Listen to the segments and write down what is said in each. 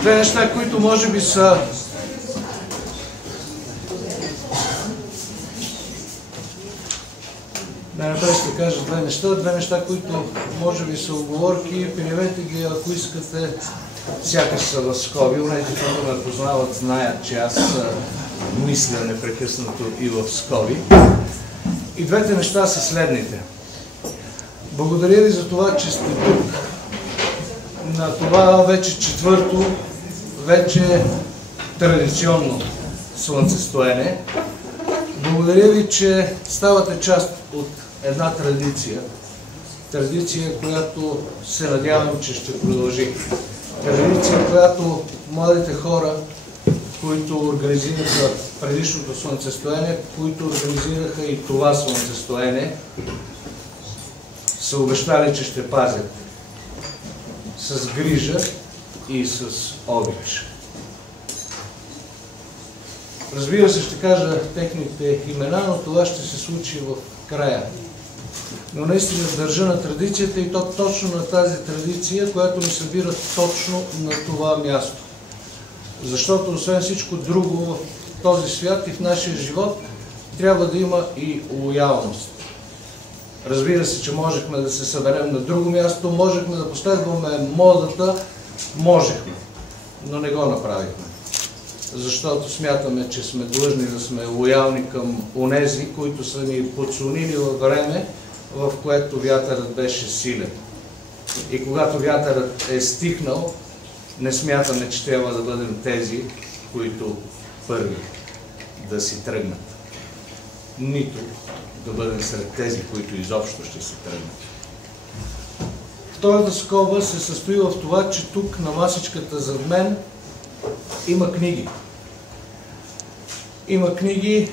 Две неща, които може би са най-напред ще кажа две неща, които може би са оговорки, приемете ги, ако искате, сякаш са в скоби. Онези, които ме познават, знаят, че аз мисля непрекъснато и в скоби. И двете неща са следните. Благодаря ви за това, че сте тук на това вече четвърто, вече традиционно слънцестоене. Благодаря ви, че ставате част от една традиция, която се надявам, че ще продължи. Традиция, която младите хора, които организираха предишното слънцестоене, които организираха и това слънцестоене, са обещали, че ще пазят с грижа и с обич. Разбира се, ще кажа техните имена, но това ще се случи в края. Но наистина държа на традицията и то точно на тази традиция, която ни събира точно на това място. Защото освен всичко друго в този свят и в нашия живот трябва да има и лоялност. Разбира се, че можехме да се съберем на друго място, можехме да последваме модата, можехме, но не го направихме. Защото смятаме, че сме длъжни да сме лоялни към онези, които са ни подслонили във време, в което вятърът беше силен. И когато вятърът е стихнал, не смятаме, че трябва да бъдем тези, които първи да си тръгнат. Нито да бъдем сред тези, които изобщо ще се тръгнат. Втората скоба се състои в това, че тук на масичката зад мен има книги. Има книги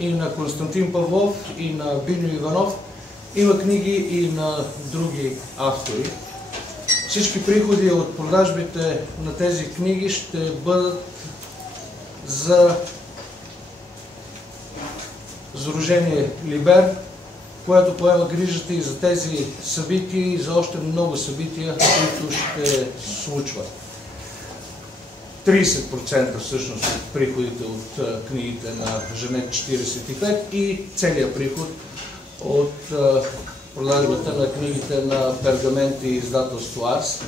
и на Константин Павлов, и на Биньо Иванов. Има книги и на други автори. Всички приходи от продажбите на тези книги ще бъдат за Сдружение Либер, което поема грижата и за тези събития и за още много събития, които ще случват. 30% всъщност от приходите от книгите на Женет 45 и целият приход от продажбата на книгите на Пергамент и издателство Арс.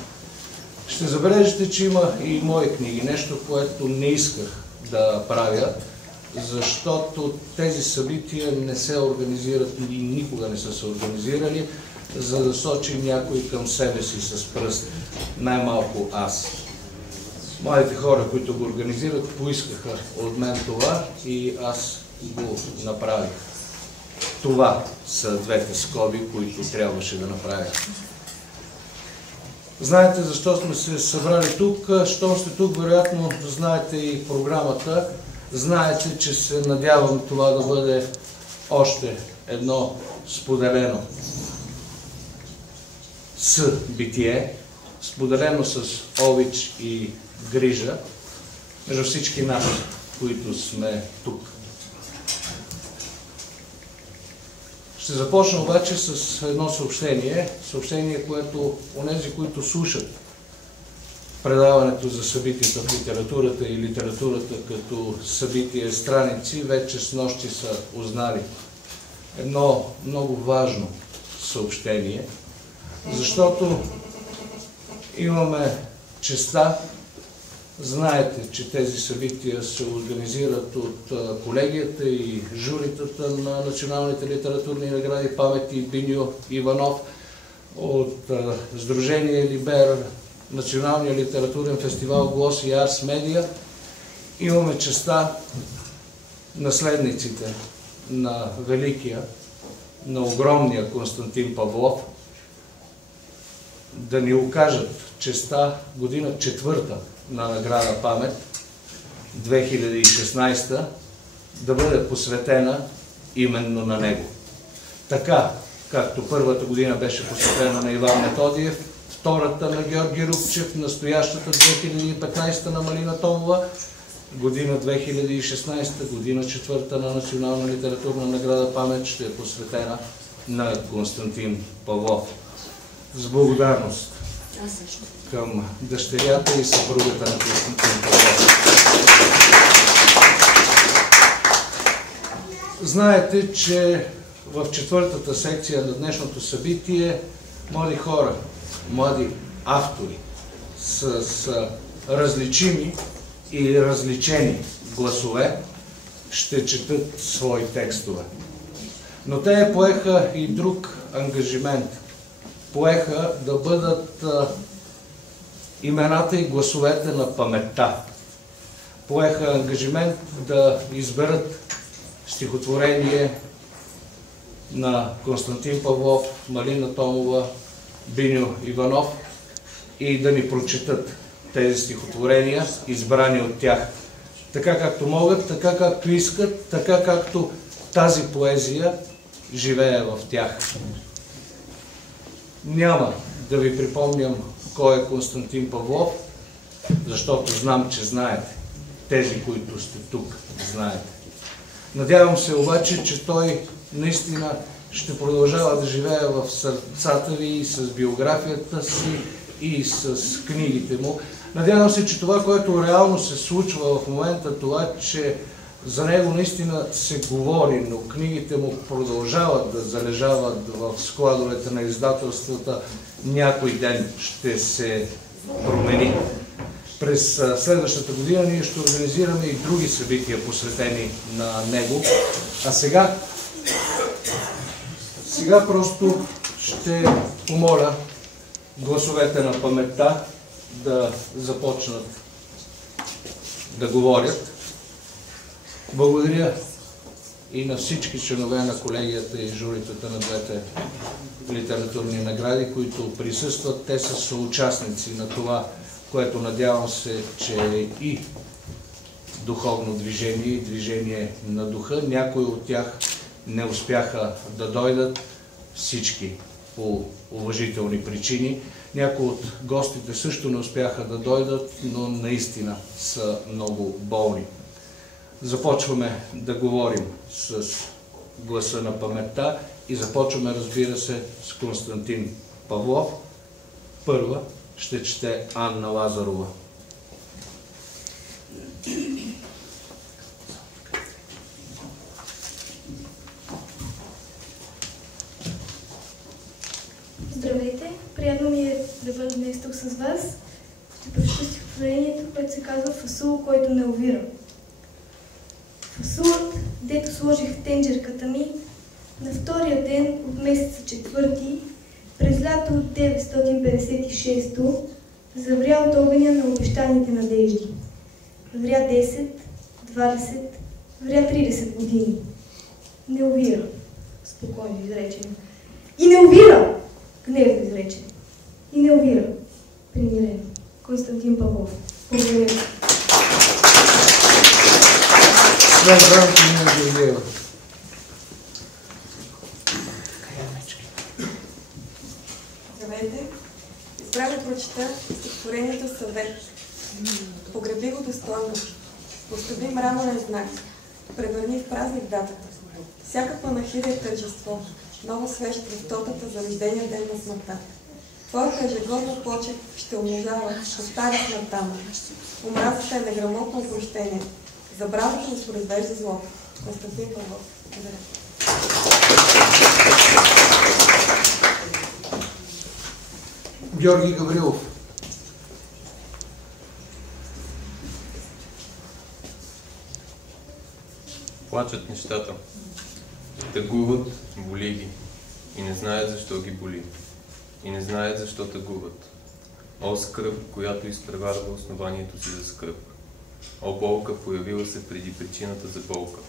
Ще забележите, че има и мои книги, нещо, което не исках да правя, защото тези събития не се организират и никога не са се организирали, за да сочи някой към себе си с пръст, най-малко аз. Младите хора, които го организират, поискаха от мен това и аз го направих. Това са двете скоби, които трябваше да направя. Знаете защо сме се събрали тук. Щом сте тук, вероятно знаете и програмата. Знаете, че се надявам това да бъде още едно споделено събитие, споделено с обич и грижа между всички нас, които сме тук. Ще започна обаче с едно съобщение, което онези, които слушат предаването за събитията в литературата и литературата като събитие страници, вече с нощи са узнали. Едно много важно съобщение, защото имаме честа. Знаете, че тези събития се организират от колегията и журитата на националните литературни награди Памет и Биньо Иванов, от Сдружение Либер, Националния литературен фестивал Глос и Арс Медиа. Имаме честа наследниците на великия, на огромния Константин Павлов да ни окажат честа година четвърта на награда Памет 2016 да бъде посветена именно на него. Така, както първата година беше посветена на Иван Методиев, втората на Георги Рупчев, настоящата 2015 на Малина Томова, година 2016, година четвърта на Национална литературна награда Памет ще е посветена на Константин Павлов. С благодарност към дъщерята и съпругата на Константин Павлов. Знаете, че в четвъртата секция на днешното събитие млади хора, млади автори с различими и различени гласове ще четат свои текстове. Но те поеха и друг ангажимент. Поеха да бъдат имената и гласовете на паметта. Поеха ангажимент да изберат стихотворение на Константин Павлов, Малина Томова, Биньо Иванов и да ни прочетат тези стихотворения, избрани от тях. Така както могат, така както искат, така както тази поезия живее в тях. Няма да ви припомням кой е Константин Павлов, защото знам, че знаете. Тези, които сте тук, знаете. Надявам се обаче, че той наистина ще продължава да живее в сърцата ви и с биографията си и с книгите му. Надявам се, че това, което реално се случва в момента, това, че за него наистина се говори, но книгите му продължават да залежават в складовете на издателствата, някой ден ще се промени. През следващата година ние ще организираме и други събития, посветени на него. А сега просто ще помоля гласовете на паметта да започнат да говорят. Благодаря и на всички членове на колегията и журитата на двете литературни награди, които присъстват. Те са съучастници на това, което надявам се, че е и духовно движение и движение на духа. Някои от тях не успяха да дойдат, всички по уважителни причини. Някои от гостите също не успяха да дойдат, но наистина са много болни. Започваме да говорим с гласа на паметта и започваме, разбира се, с Константин Павлов. Първа ще чете Анна Лазарова. Здравейте! Приятно ми е да бъда днес тук с вас. Ще прочета стихотворението, което се казва "Фасул, който не увира". Фасулът, дето сложих в тенджерката ми, на втория ден от месеца четвърти, през лято от 956-то, завря от огъня на обещаните надежди. Вря 10, 20, вря 30 години. Не увира. Спокойно изречено. И не увира! Гневно изречено. И не увира. Примирено. Константин Павлов. Благодаря. Здравейте! Избрах да прочета стихотворението "Съвет". Погреби го достойно. Постави мраморен знак. Превърни в празник датата. Всяка панахида е тържество. Много свещ кръстотата за рождения ден на смъртта. Твоята ежегодна почет ще умножава стари смъртта му. Омразата е неграмотно опрощение. Забравата не произвежда зло. Константин Павлов. Благодаря. Георги Гаврилов. Плачат нещата. Тъгуват, боли ги. И не знаят защо ги боли. И не знаят защо тъгуват. О, скръб, която изпреварва основанието си за скръб. О, болка, появила се преди причината за болка.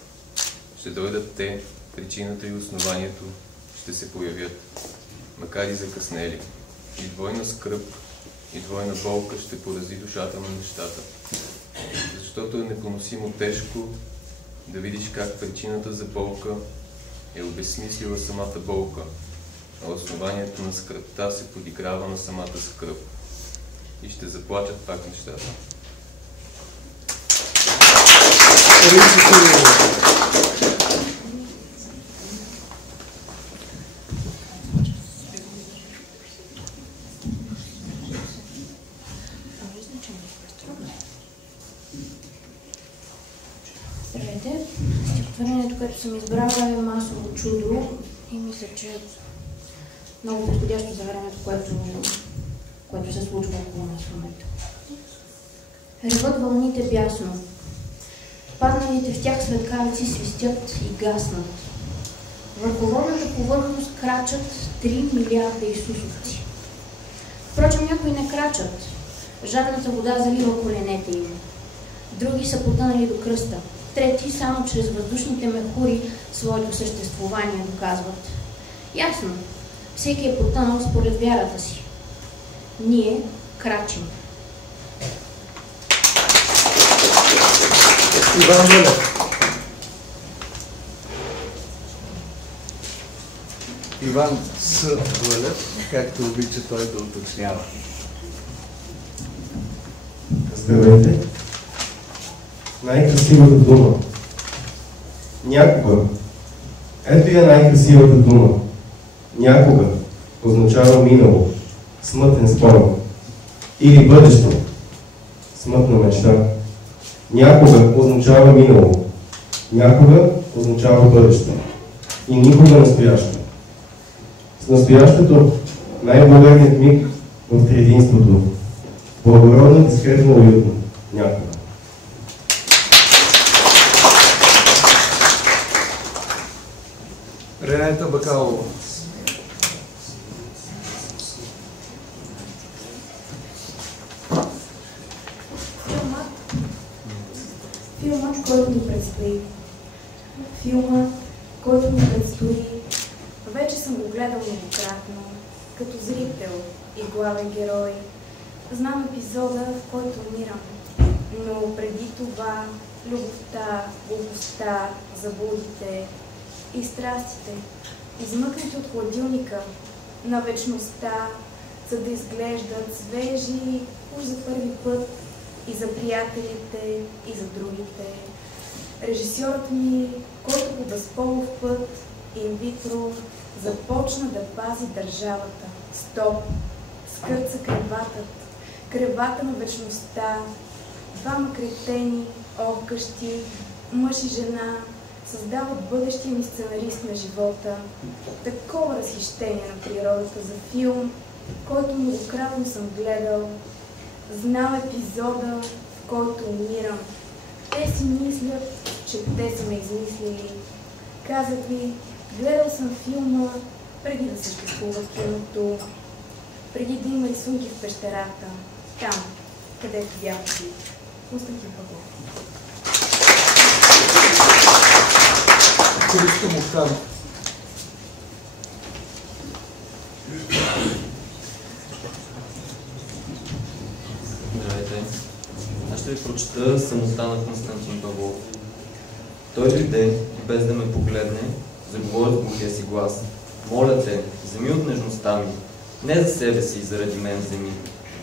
Ще дойдат те, причината и основанието ще се появят, макар и закъснели. И двойна скръб, и двойна болка ще порази душата на нещата. Защото е непоносимо тежко да видиш как причината за болка е обезсмислила самата болка, а основанието на скръбта се подиграва на самата скръб. И ще заплачат пак нещата. стихотворението, което съм избрала, е масово чудо и мисля, че е много подходящо за времето, което се случва около нас в момента. Реват вълните бясно. Падналите в тях светкавици свистят и гаснат. Върху водната повърхност крачат 3 милиарда исусовци. Впрочем, някои не крачат. Жадната вода залива коленете им. Други са потънали до кръста. Трети само чрез въздушните мехури своето съществувание доказват. Ясно, всеки е потънал според вярата си. Ние крачим. Иван Вълев. Иван С. Вълев, както обича той да уточнява. Здравейте! Най-красивата дума. Някога. Ето я най-красивата дума. Някога означава минало, смътен спомен. Или бъдещо, смътна мечта. Някога означава минало. Някога означава бъдеще. И никога настояще. С настоящето най-благородният миг в триединството. Благородно, дискретно, уютно. Някога. Ренета Бакалова. Филмът, който ни предстои. Филмът, който ни предстои. Вече съм го гледал многократно, като зрител и главен герой. Знам епизода, в който умирам. Но преди това любовта, глупостта, заблудите и страстите, измъкнати от хладилника на вечността, за да изглеждат свежи уж за първи път и за приятелите, и за другите. Режисьорът ми, който по безполов път инвитро започна да пази държавата. Стоп! Скърца креватът, кревата на вечността. Двама кретени, обкъщи, мъж и жена създават бъдещия ми сценарист на живота. Такова разхищение на природата за филм, който многократно съм гледал. Знам епизода, в който умирам. Те си мислят, че те са ме измислили. Казах ви, гледал съм филма преди да съществува киното, преди да има рисунки в пещерата, там, където бях бит. Константин Павлов. Христо Мухтаров. Здравейте. Аз ще ви прочета самота на Константин Павлов. Той дойде и без да ме погледне, заговори с глухия си глас. Моля те, вземи от нежността ми. Не за себе си и заради мен вземи.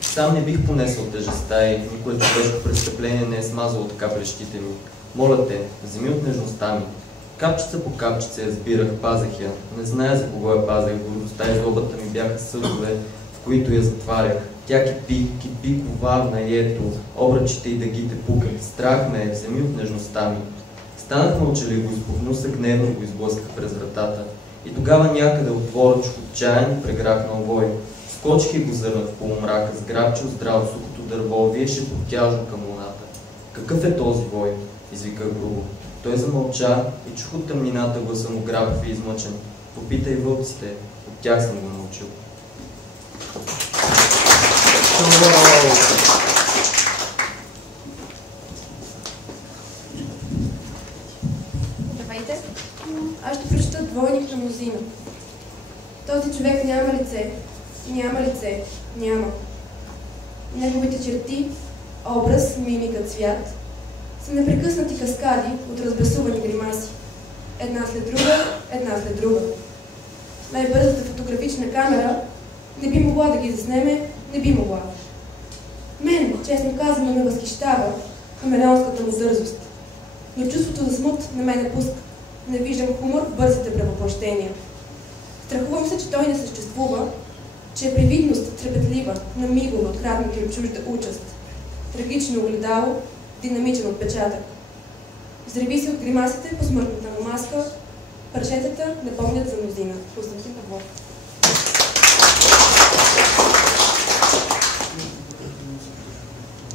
Сам не бих понесъл тежестта и никое човешко престъпление не е смазало така плещите ми. Моля те, вземи от нежността ми. Капчица по капчица я сбирах, пазех я. Не зная за кого я пазех, гордостта и злобата ми бяха съдове, в които я затварях. Тя кипи, коварна и ето, обръчите и дъгите пукат. Страх ме, вземи от нежността ми. Станах мълчаливо, изпухну се гневно, го изблъсках през вратата. И тогава някъде отворя чух отчаян и прегракнал вой. Скочих и го зърнах в полумрака, сграбчил здраво сухото дърво, виеше протяжно към луната. Какъв е този вой? Извиках грубо. Той замълча и чух от тъмнината гласа му грабав и измъчен. Попитай вълците, от тях съм го научил. Здравейте! Аз ще прочета Двойник на мнозина. Този човек няма лице. Няма лице. Няма. Неговите черти, образ, мимика, цвят са непрекъснати каскади от разбесувани гримаси. Една след друга, една след друга. Най-бързата фотографична камера не би могла да ги заснеме, не би могла. Мен, честно казано, ме възхищава хамелеонската му дързост. Но чувството за смут не ме напуска. Не виждам хумор в бързите превъплъщения. Страхувам се, че той не съществува, че е привидност трепетлива, намигова, открадната от чужда участ. Трагично огледало, динамичен отпечатък. Взреви се от гримасите по смъртната му маска, парчетата не помнят за мнозина. Константин Павлов.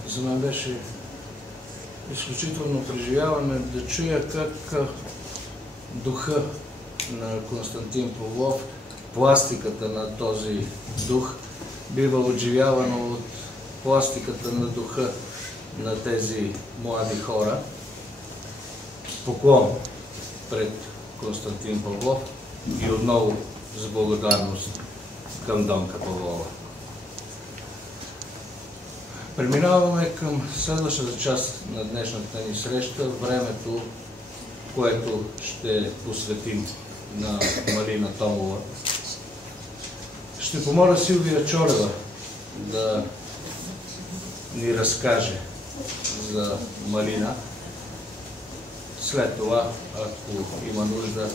За мен беше изключително преживяване да чуя как духа на Константин Павлов, пластиката на този дух бива отживявана от пластиката на духа на тези млади хора. Поклон пред Константин Павлов и отново с благодарност към Донка Павлова. Преминаваме към следващата част на днешната ни среща, времето, което ще посветим на Малина Томова. Ще помоля Силвия Чолева да ни разкаже за Малина. След това, ако има нужда,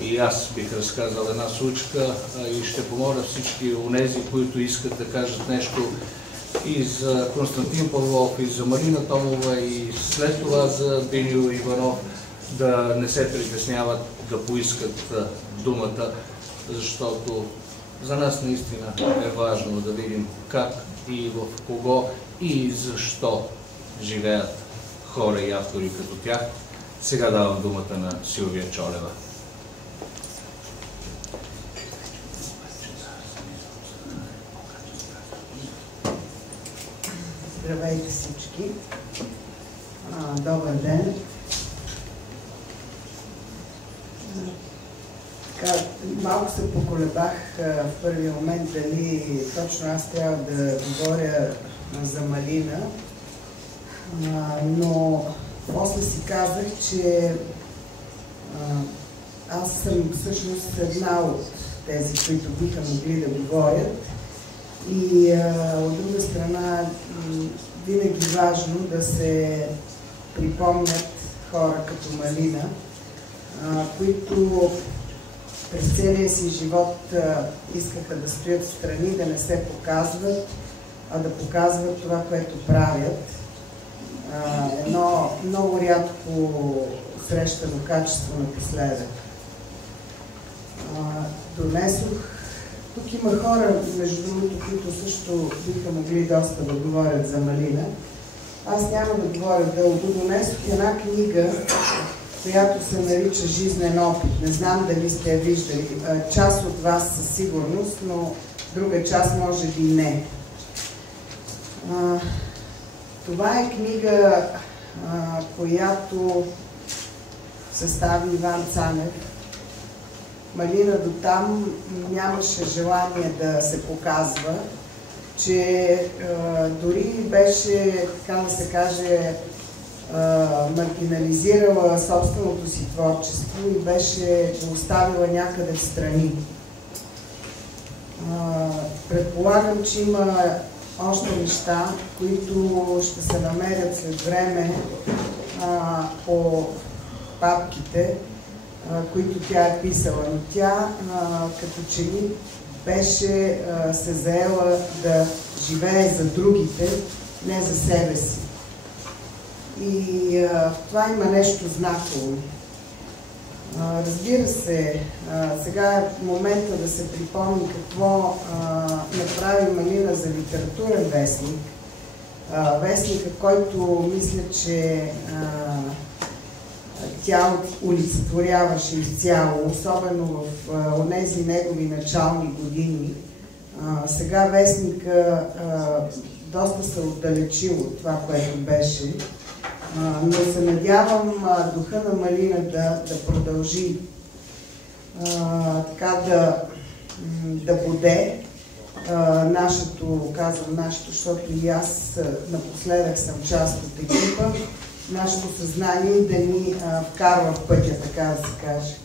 и аз бих разказал една случка и ще помоля всички онези, които искат да кажат нещо и за Константин Павлов, и за Малина Томова, и след това за Биньо Иванов, да не се притесняват да поискат думата, защото за нас наистина е важно да видим как и в кого и защо живеят хора и автори като тях. Сега давам думата на Силвия Чолева. Здравейте всички! Добър ден! Малко се поколебах в първия момент дали точно аз трябва да говоря за Малина, но после си казах, че аз съм всъщност една от тези, които биха могли да говорят. И от друга страна, винаги важно да се припомнят хора като Малина, които през целия си живот искаха да стоят в страни, да не се показват, а да показват това, което правят. Едно много рядко срещано качество напоследък. Донесох. Тук има хора, между другото, които също биха могли доста да говорят за Малина. Аз няма да говоря дълго. Донесох една книга, която се нарича "Жизнен опит". Не знам дали сте я виждали. Част от вас със сигурност, но друга част може би не. Това е книга, която състави Иван Цанев. Малина дотам нямаше желание да се показва, че дори беше, така да се каже, маргинализирала собственото си творчество и беше го оставила някъде в страни. Предполагам, че има още неща, които ще се намерят след време по папките, които тя е писала, но тя като че ли беше се заела да живее за другите, не за себе си. И в това има нещо знаково. Разбира се, сега е момента да се припомни какво направи Малина за литературен вестник. Вестника, който мисля, че тя олицетворяваше изцяло, особено в онези негови начални години. Сега вестника доста се отдалечил от това, което беше, но се надявам духа на Малина да продължи така да буде нашето, казвам нашето, защото и аз напоследък съм част от екипа, нашето съзнание и да ни вкарва в пътя, така да се каже.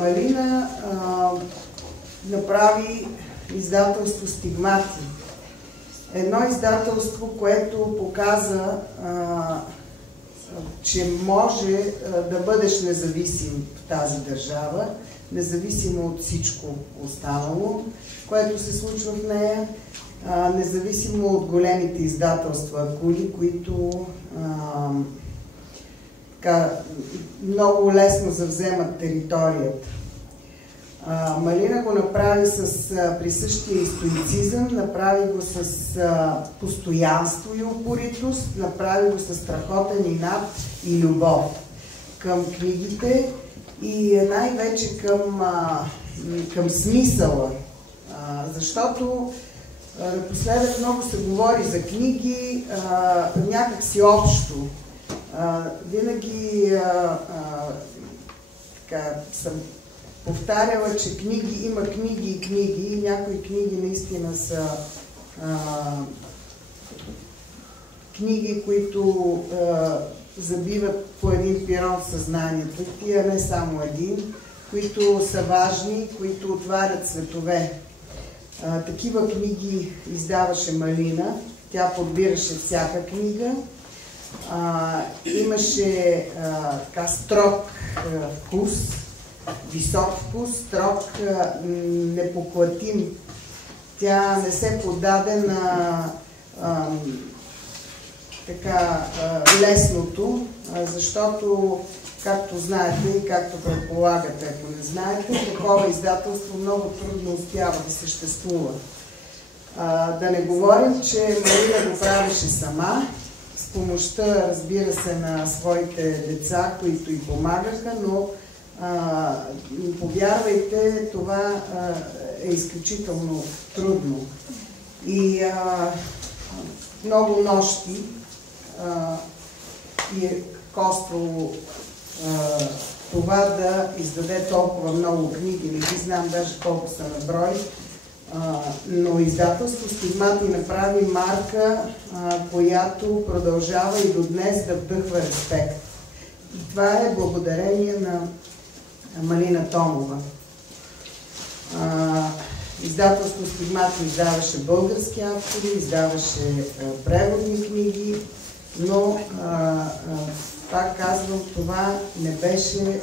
Малина направи издателство "Стигмати". Едно издателство, което показа, че може да бъдеш независим в тази държава, независимо от всичко останало, което се случва в нея, независимо от големите издателства, които много лесно завземат територията. Малина го направи с присъщия стоицизъм, направи го с постоянство и упоритост, направи го с страхотен инат и любов към книгите и най-вече към смисъла. Защото напоследък много се говори за книги, някак си общо. Винаги съм повтаряла, че има книги и книги и някои книги наистина са книги, които забиват по един пирон в съзнанието. Тия не само един, които са важни, които отварят светове. Такива книги издаваше Малина. Тя подбираше всяка книга. Имаше строг вкус, висок вкус, строг, непоклатим. Тя не се поддаде на лесното, защото, както знаете и както предполагате, ако не знаете, такова издателство много трудно успява да съществува. Да не говорим, че Малина го правеше сама, с помощта, разбира се, на своите деца, които й помагаха, но повярвайте, това е изключително трудно. И много нощи и е коствало това да издаде толкова много книги. Не ги знам даже колко са на брой, но издателство Стигмати направи марка, която продължава и до днес да вдъхва респект. И това е благодарение на Малина Томова. Издателство Стигмати издаваше български автори, издаваше преводни книги, но пак казвам, това не беше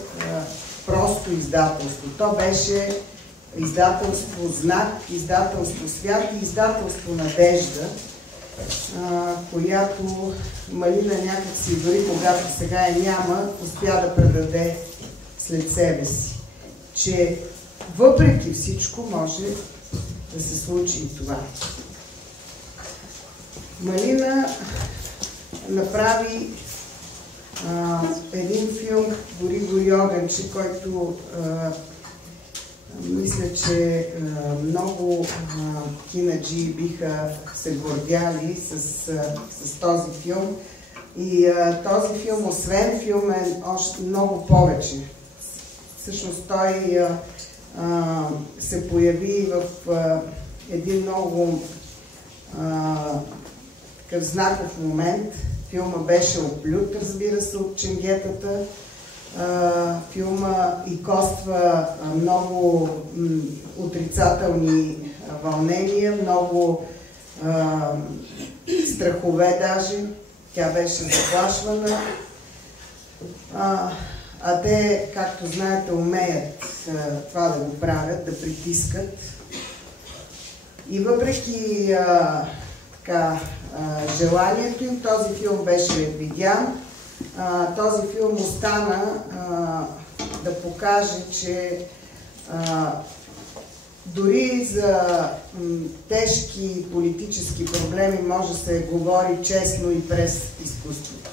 просто издателство. То беше издателство знак, издателство свят и издателство надежда, която Малина някакси, дори когато сега я няма, успя да предаде след себе си. Че въпреки всичко може да се случи и това. Малина направи един филм "Гори огънче", който мисля, че много кинаджи биха се гордяли с този филм. И този филм, освен филм, е още много повече. Всъщност той се появи в един много такъв знаков момент. Филма беше оплют, разбира се, от ченгетата. Филма и коства много отрицателни вълнения, много страхове даже. Тя беше заплашвана. А те, както знаете, умеят това да го правят, да притискат. И въпреки желанието им, този филм беше видян. Този филм остана да покаже, че дори за тежки политически проблеми може да се говори честно и през изкуството.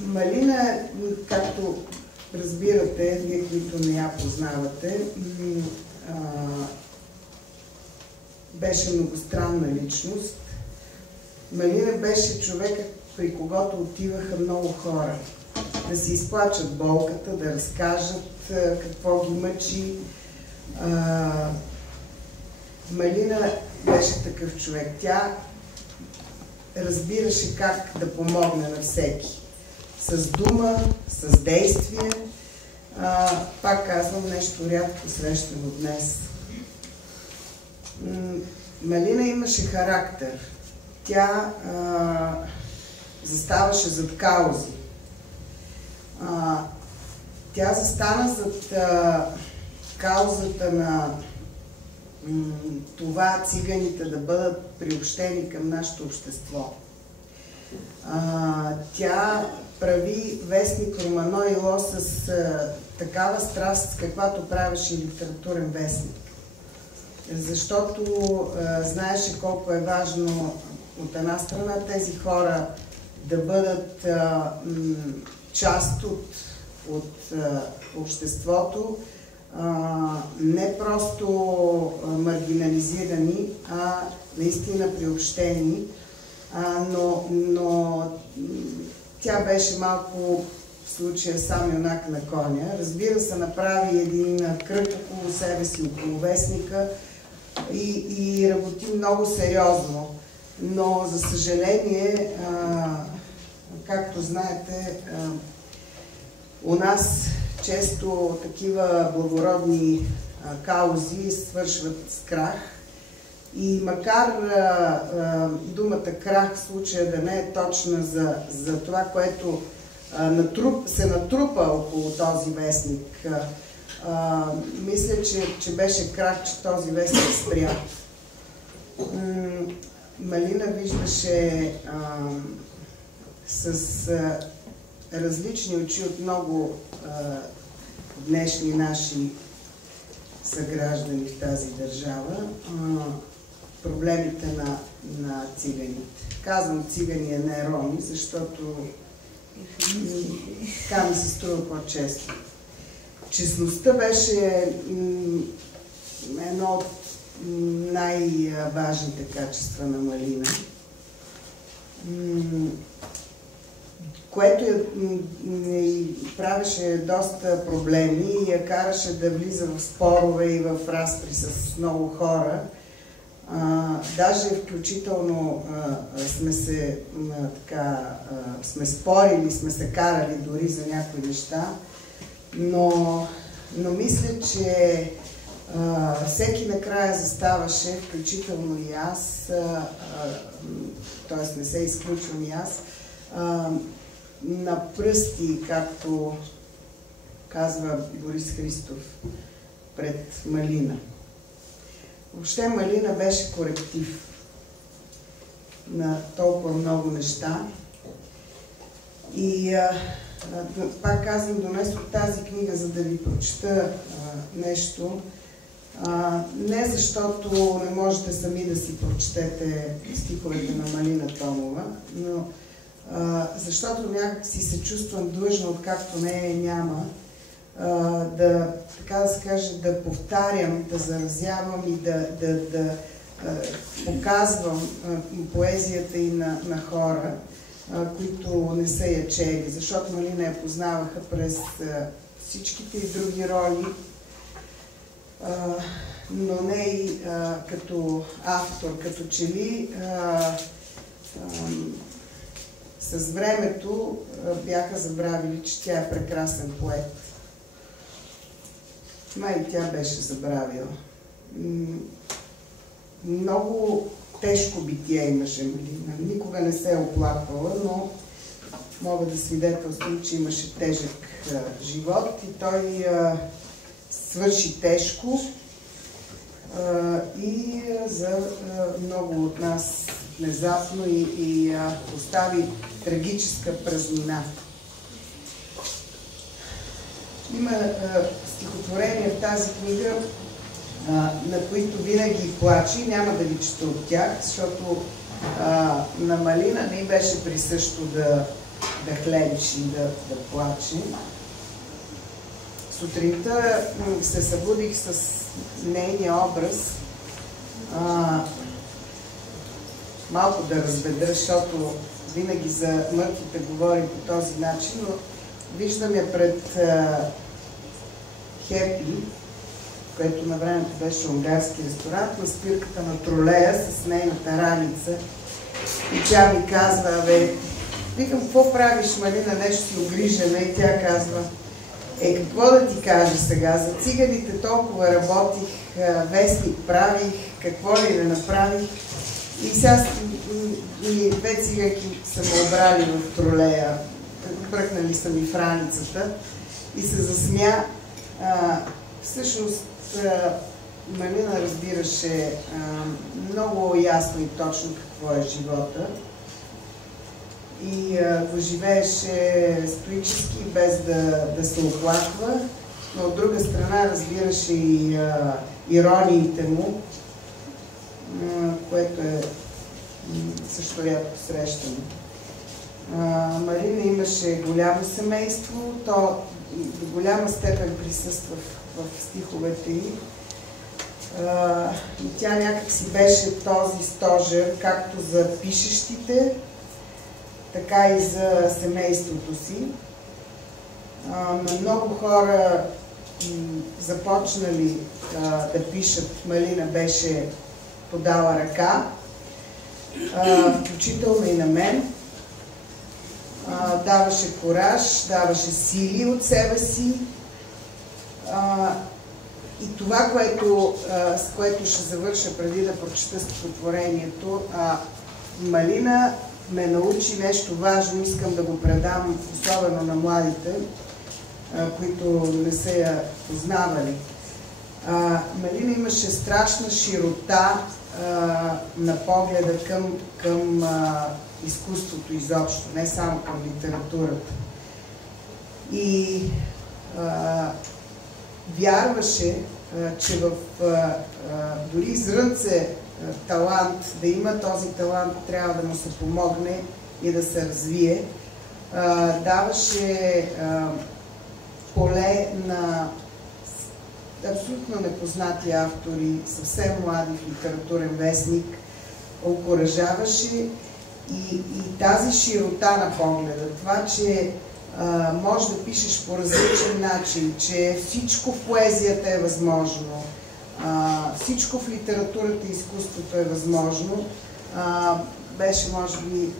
Малина, както разбирате, вие, които не я познавате, беше многостранна личност. Малина беше човека, при когото отиваха много хора. Да си изплачат болката, да разкажат какво ги мъчи. Малина беше такъв човек. Тя разбираше как да помогне на всеки. С дума, с действие. Пак казвам, нещо рядко срещано днес. Малина имаше характер. Тя заставаше зад каузи. Тя застана зад каузата на това циганите да бъдат приобщени към нашето общество. Тя прави вестник Романойло с такава страст, каквато правеше литературен вестник. Защото знаеше колко е важно от една страна тези хора да бъдат част от обществото, не просто маргинализирани, а наистина приобщени. Но тя беше малко в случая сам юнак на коня. Разбира се, направи един кръг около себе си, около вестника и работи много сериозно. Но, за съжаление, както знаете, у нас често такива благородни каузи свършват с крах. И макар думата крах в случая да не е точна за това, което се натрупа около този вестник, мисля, че беше крах, че този вестник спря. Малина виждаше с различни очи от много днешни наши съграждани в тази държава проблемите на циганите. Казвам цигани, а не роми, защото така ми се струва по-често. Честността беше едно от най-важните качества на Малина, което правеше доста проблеми и я караше да влиза в спорове и в разпри с много хора. Даже включително сме спорили, сме се карали дори за някои неща, но мисля, че всеки накрая заставаше, включително и аз, т.е. не се изключвам и аз, на пръсти, както казва Борис Христов, пред Малина. Въобще Малина беше коректив на толкова много неща. И пак казвам, донесох тази книга, за да ви прочета нещо. Не защото не можете сами да си прочетете стиховете на Малина Томова, но защото някак си се чувствам длъжна, откакто не няма, така да се каже, да повтарям, да заразявам и да показвам поезията и на хора, които не са я чели, защото Малина я познаваха през всичките и други роли, но не и като автор, като че ли с времето бяха забравили, че тя е прекрасен поет. Май тя беше забравила. Много тежко битие имаше Малина. Никога не се е оплаквала, но мога да свидетелствам, че имаше тежък живот и той свърши тежко и за много от нас внезапно и остави трагическа празнина. Има стихотворения в тази книга, на които винаги плачи. Няма да ви чета от тях, защото на Малина не беше присъщо да хленчи, да плаче. Сутринта се събудих с нейния образ. Малко да разведа, защото винаги за мъртвите говорим по този начин, но виждам я пред Хепи, което на времето беше унгарски ресторант, на спирката на тролея с нейната раница. И тя ми казва, викам, какво правиш, Малина, нещо си огрижена, и тя казва, какво да ти кажа сега, за циганите толкова работих, вестник правих, какво ли не направих. И сега две цигаки са ме обрали в тролея, бръкнали са ми в раницата и се засмя. Всъщност Малина разбираше много ясно и точно какво е живота. и го живееше стоически, без да се оплаква, но от друга страна разбираше и ирониите му, което е също рядко срещано. Марина имаше голямо семейство, то до голяма степен присъства в стиховете ѝ. И тя някак си беше този стожер, както за пишещите, така и за семейството си. На много хора, започнали да пишат, Малина беше подала ръка, включително и на мен. Даваше кураж, даваше сили от себе си. И това, с което ще завърша преди да прочета стихотворението, Малина ме научи нещо важно, искам да го предам, особено на младите, които не са я познавали. Малина имаше страшна широта на погледа към изкуството изобщо, не само към литературата. И вярваше, че в дори зрънце талант, да има този талант, трябва да му се помогне и да се развие. Даваше поле на абсолютно непознати автори, съвсем млади в литературен вестник, окуражаваше и тази широта на погледа, това, че може да пишеш по различен начин, че всичко в поезията е възможно, всичко в литературата и изкуството е възможно, беше, може би,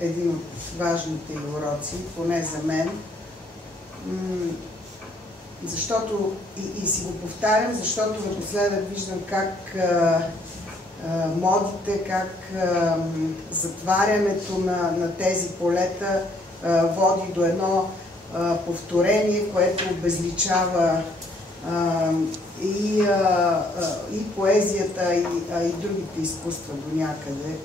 един от важните уроци, поне за мен. Защото, и си го повтарям, защото напоследък виждам как модите, как затварянето на тези полета води до едно повторение, което обезличава и поезията, и другите изкуства до някъде.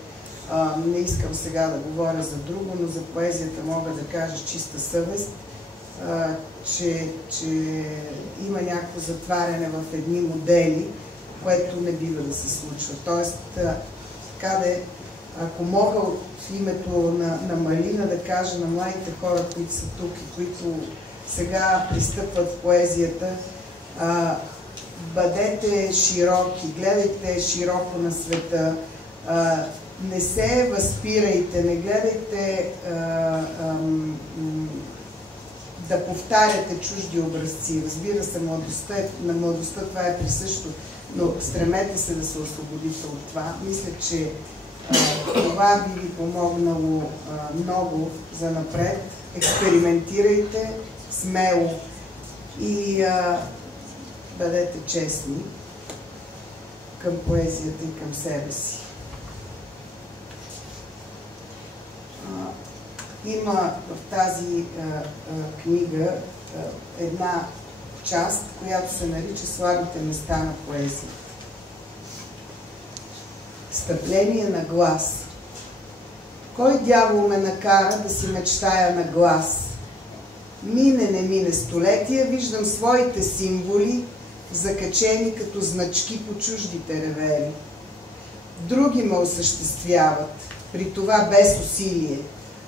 Не искам сега да говоря за друго, но за поезията мога да кажа с чиста съвест, че има някакво затваряне в едни модели, което не бива да се случва. Тоест, ако мога от името на Малина да кажа на младите хора, които са тук и които сега пристъпват в поезията, бъдете широки, гледайте широко на света, не се възпирайте, не гледайте да повтаряте чужди образци. Разбира се, на младостта това е присъщо, но стремете се да се освободите от това. Мисля, че това би ви помогнало много за напред. Експериментирайте смело и бъдете честни към поезията и към себе си. Има в тази книга една част, която се нарича "Слабите места на поезията". Стъпление на глас. Кой дявол ме накара да си мечтая на глас? Мине, не мине столетия, виждам своите символи, закачени като значки по чуждите ревери. Други ме осъществяват, при това без усилие,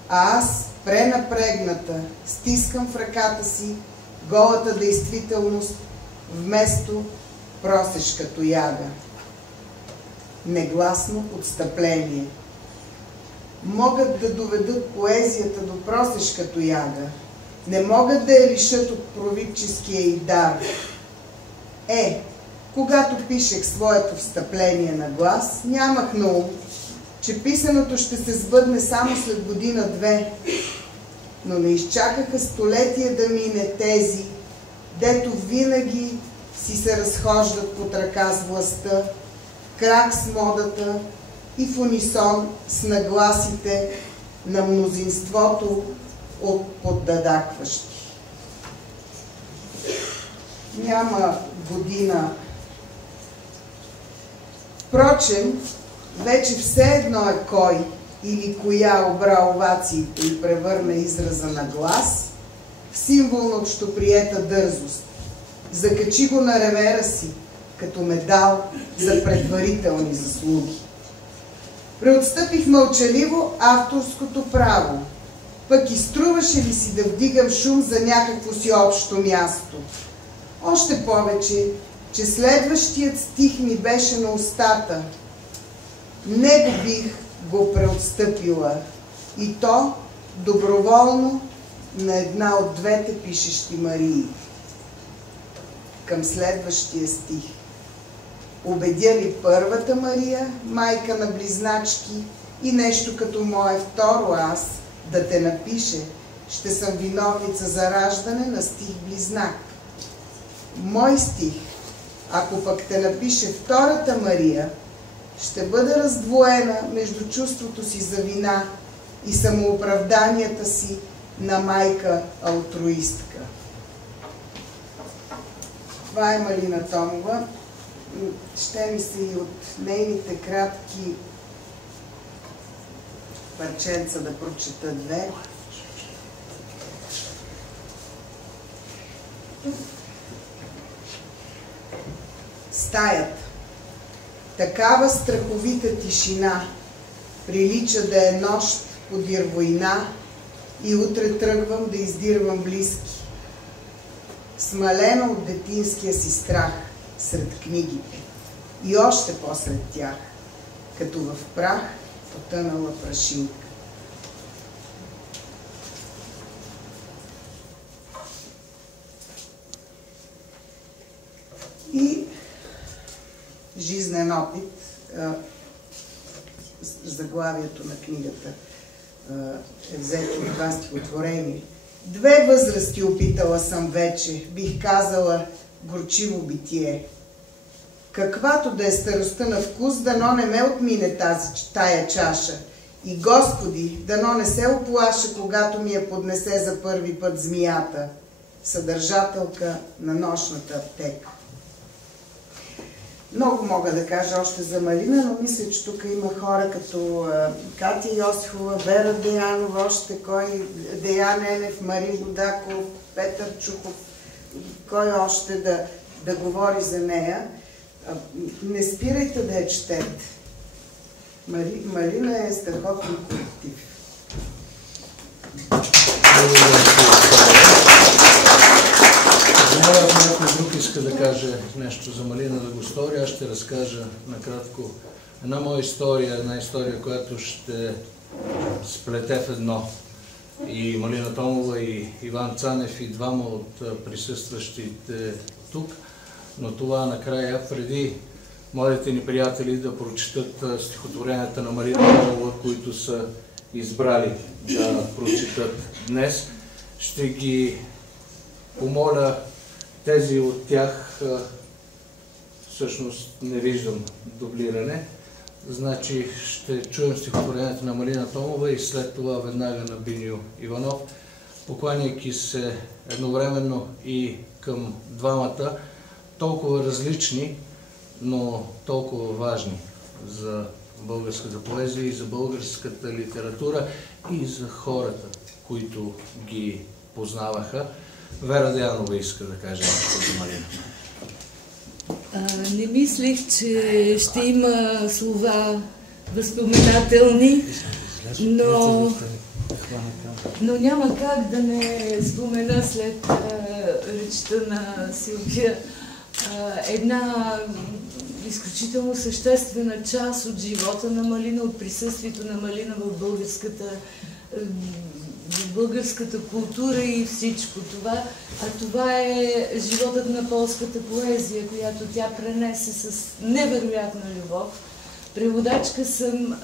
а аз, пренапрегната, стискам в ръката си голата действителност вместо просешка тояга. Негласно отстъпление. Могат да доведат поезията до просешка тояга, не могат да я лишат от провидческия й дар. Когато пишех своето встъпление на глас, нямах на ум, че писаното ще се сбъдне само след година-две, но не изчакаха столетия да мине тези, дето винаги си се разхождат под ръка с властта, крак с модата и в унисон с нагласите на мнозинството от поддадакващи. Няма година. Впрочем, вече все едно е кой или коя обра овациите и превърна израза на глас в символ на общоприета дързост. Закачи го на ревера си, като медал за предварителни заслуги. Преотстъпих мълчаливо авторското право, пък изтруваше ли си да вдигам шум за някакво си общо място. Още повече, че следващият стих ми беше на устата. Него бих го преотстъпила, и то доброволно на една от двете пишещи Марии. Към следващия стих. Убедя ли първата Мария, майка на близначки, и нещо като мое второ аз, да те напише, ще съм виновница за раждане на стих-близнак. Мой стих, ако пък те напише втората Мария, ще бъде раздвоена между чувството си за вина и самооправданията си на майка алтруистка. Това е Малина Томова. Ще ми се и от нейните кратки парченца да прочета две. Стаята. Такава страховита тишина прилича да е нощ подир война и утре тръгвам да издирвам близки. Смалена от детинския си страх сред книгите и още посред тях, като в прах потънала прашинка. И жизнен опит, заглавието на книгата е взето от това стихотворение. Две възрасти опитала съм вече, бих казала горчиво битие. Каквато да е старостта на вкус, дано не ме отмине тая чаша. И Господи, дано не се оплаша, когато ми я поднесе за първи път змията, съдържателка на нощната аптека. Много мога да кажа още за Малина, но мисля, че тук има хора като Катя Йосифова, Вера Деянова, още кой, Деян Енев, Марин Будаков, Петър Чухов, кой още да говори за нея. Не спирайте да я четете. Малина е страхотен колектив. Някой друг иска да каже нещо за Малина, да го стори. Аз ще разкажа накратко една моя история, една история, която ще сплете в едно. И Малина Томова, и Иван Цанев, и двама от присъстващите тук. Но това накрая, преди младите ни приятели да прочитат стихотворенията на Малина Томова, които са избрали да прочитат днес, ще ги помоля. Тези от тях, всъщност не виждам дублиране, значи ще чуем стихотворението на Малина Томова и след това веднага на Биньо Иванов, покланяйки се едновременно и към двамата, толкова различни, но толкова важни за българската поезия и за българската литература и за хората, които ги познаваха. Вера Деянова иска да каже нещо за Малина. Не мислех, че ще има слова възпоменателни, но няма как да не спомена след речта на Силвия една изключително съществена част от живота на Малина, от присъствието на Малина в българската култура и всичко това. А това е животът на полската поезия, която тя пренесе с невероятна любов. Преводачка съм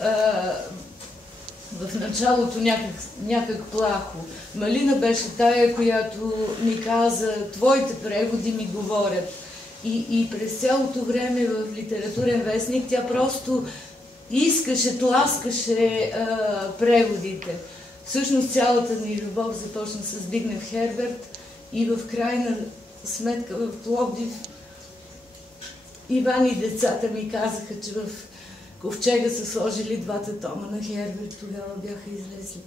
в началото някак плахо. Малина беше тая, която ми каза: твоите преводи ми говорят. И през цялото време в Литературен вестник тя просто искаше, тласкаше преводите. Всъщност цялата ни любов започна с Бигнев Херберт и в крайна сметка в Пловдив Иван и децата ми казаха, че в ковчега са сложили 2 тома на Херберт, тогава бяха излезли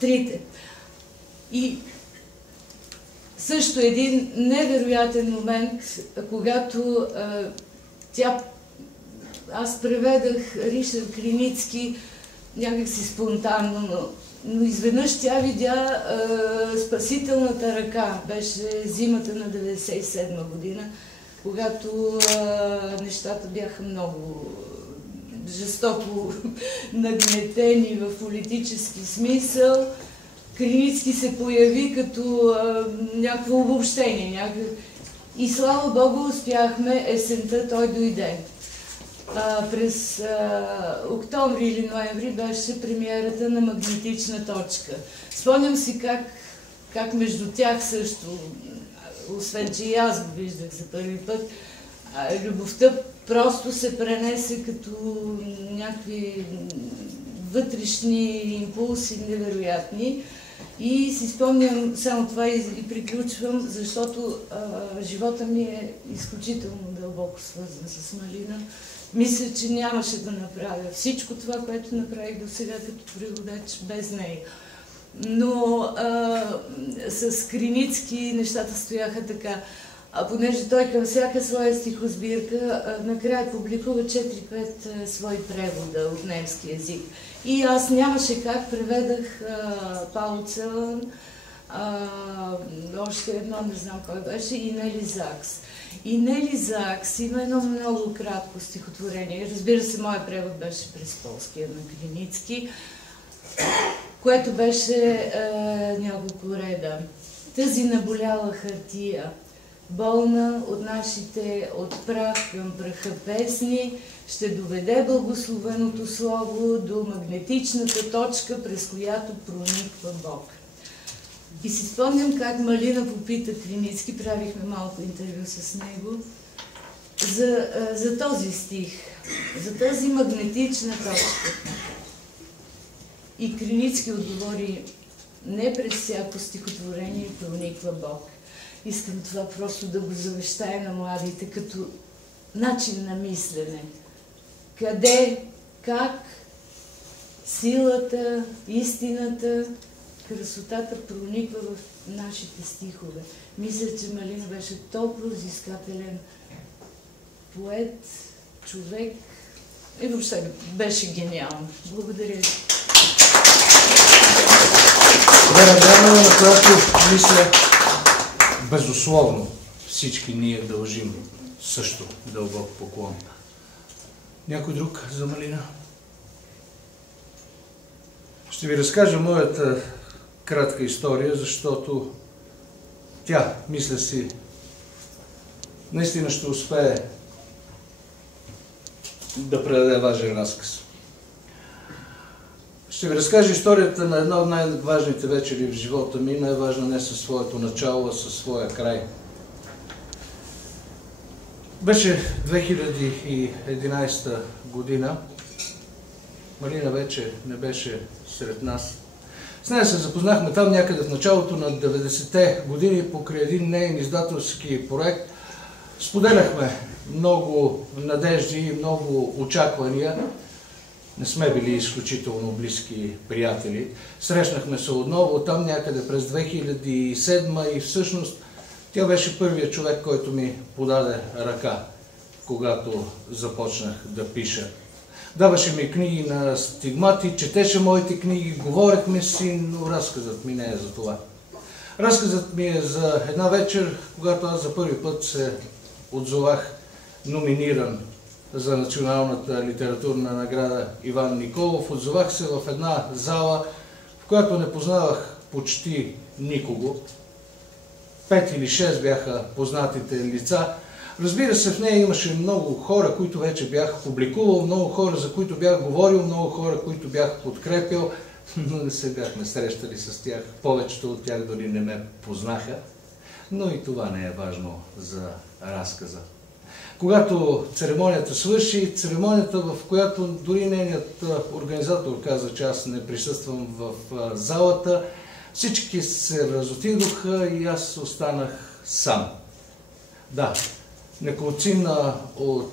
3. И също един невероятен момент, когато аз преведах Ришард Криницки някакси спонтанно, но изведнъж тя видя спасителната ръка. Беше зимата на 1997 година, когато нещата бяха много жестоко нагнетени в политически смисъл. Криницки се появи като някакво обобщение. И слава Богу успяхме, есента той дойде. През октомври или ноември беше премиерата на Магнетична точка. Спомням си как между тях също, освен че и аз го виждах за първи път, любовта просто се пренесе като някакви вътрешни импулси невероятни. И си спомням само това и приключвам, защото живота ми е изключително дълбоко свързан с Малина. Мисля, че нямаше да направя всичко това, което направих до сега като преводач без нея. Но с Криницки нещата стояха така. Понеже той към всяка своя стихосбирка накрая публикува 4-5 свои превода от немски език. И аз нямаше как, преведах Паул Целън, още едно, не знам кой беше, и Нели Закс. И Нели Закс има едно много кратко стихотворение. Разбира се, моят превод беше през полския на Криницки, което беше няколко реда. Тази наболяла хартия, болна от нашите от прах към праха песни, ще доведе благословеното слово до магнетичната точка, през която прониква Бог. И си спомням как Малина попита Криницки, правихме малко интервю с него, за този стих, за тази магнетична точка. И Криницки отговори: не през всяко стихотворение прониква Бог. Искам това просто да го завещая на младите като начин на мислене. Къде, как силата, истината, красотата прониква в нашите стихове. Мисля, че Малин беше толкова взискателен поет, човек и въобще беше гениален. Благодаря ви. Вера Дрянова, на която мисля безусловно всички ние дължим също дълбок поклон. Някой друг за Малина? Ще ви разкажа моята кратка история, защото тя, мисля си, наистина ще успее да предаде важен разказ. Ще ви разкажа историята на една от най-важните вечери в живота ми, най-важна не със своето начало, а със своя край. Беше 2011 година. Малина вече не беше сред нас. С нея се запознахме там някъде в началото на 90-те години покрай един неин издателски проект. Споделяхме много надежди и много очаквания. Не сме били изключително близки приятели. Срещнахме се отново там някъде през 2007 и всъщност тя беше първият човек, който ми подаде ръка, когато започнах да пиша. Даваше ми книги на стигмати, четеше моите книги, говорехме си, но разказът ми не е за това. Разказът ми е за една вечер, когато аз за първи път се отзовах номиниран за Националната литературна награда Иван Николов. Отзовах се в една зала, в която не познавах почти никого. 5 или 6 бяха познатите лица. Разбира се, в нея имаше много хора, които вече бях публикувал, много хора, за които бях говорил, много хора, които бях подкрепил, но не се бяхме срещали с тях. Повечето от тях дори не ме познаха, но и това не е важно за разказа. Когато церемонията свърши, церемонията, в която дори нейният организатор каза, че аз не присъствам в залата, всички се разотидоха и аз останах сам. Да, Неколцина от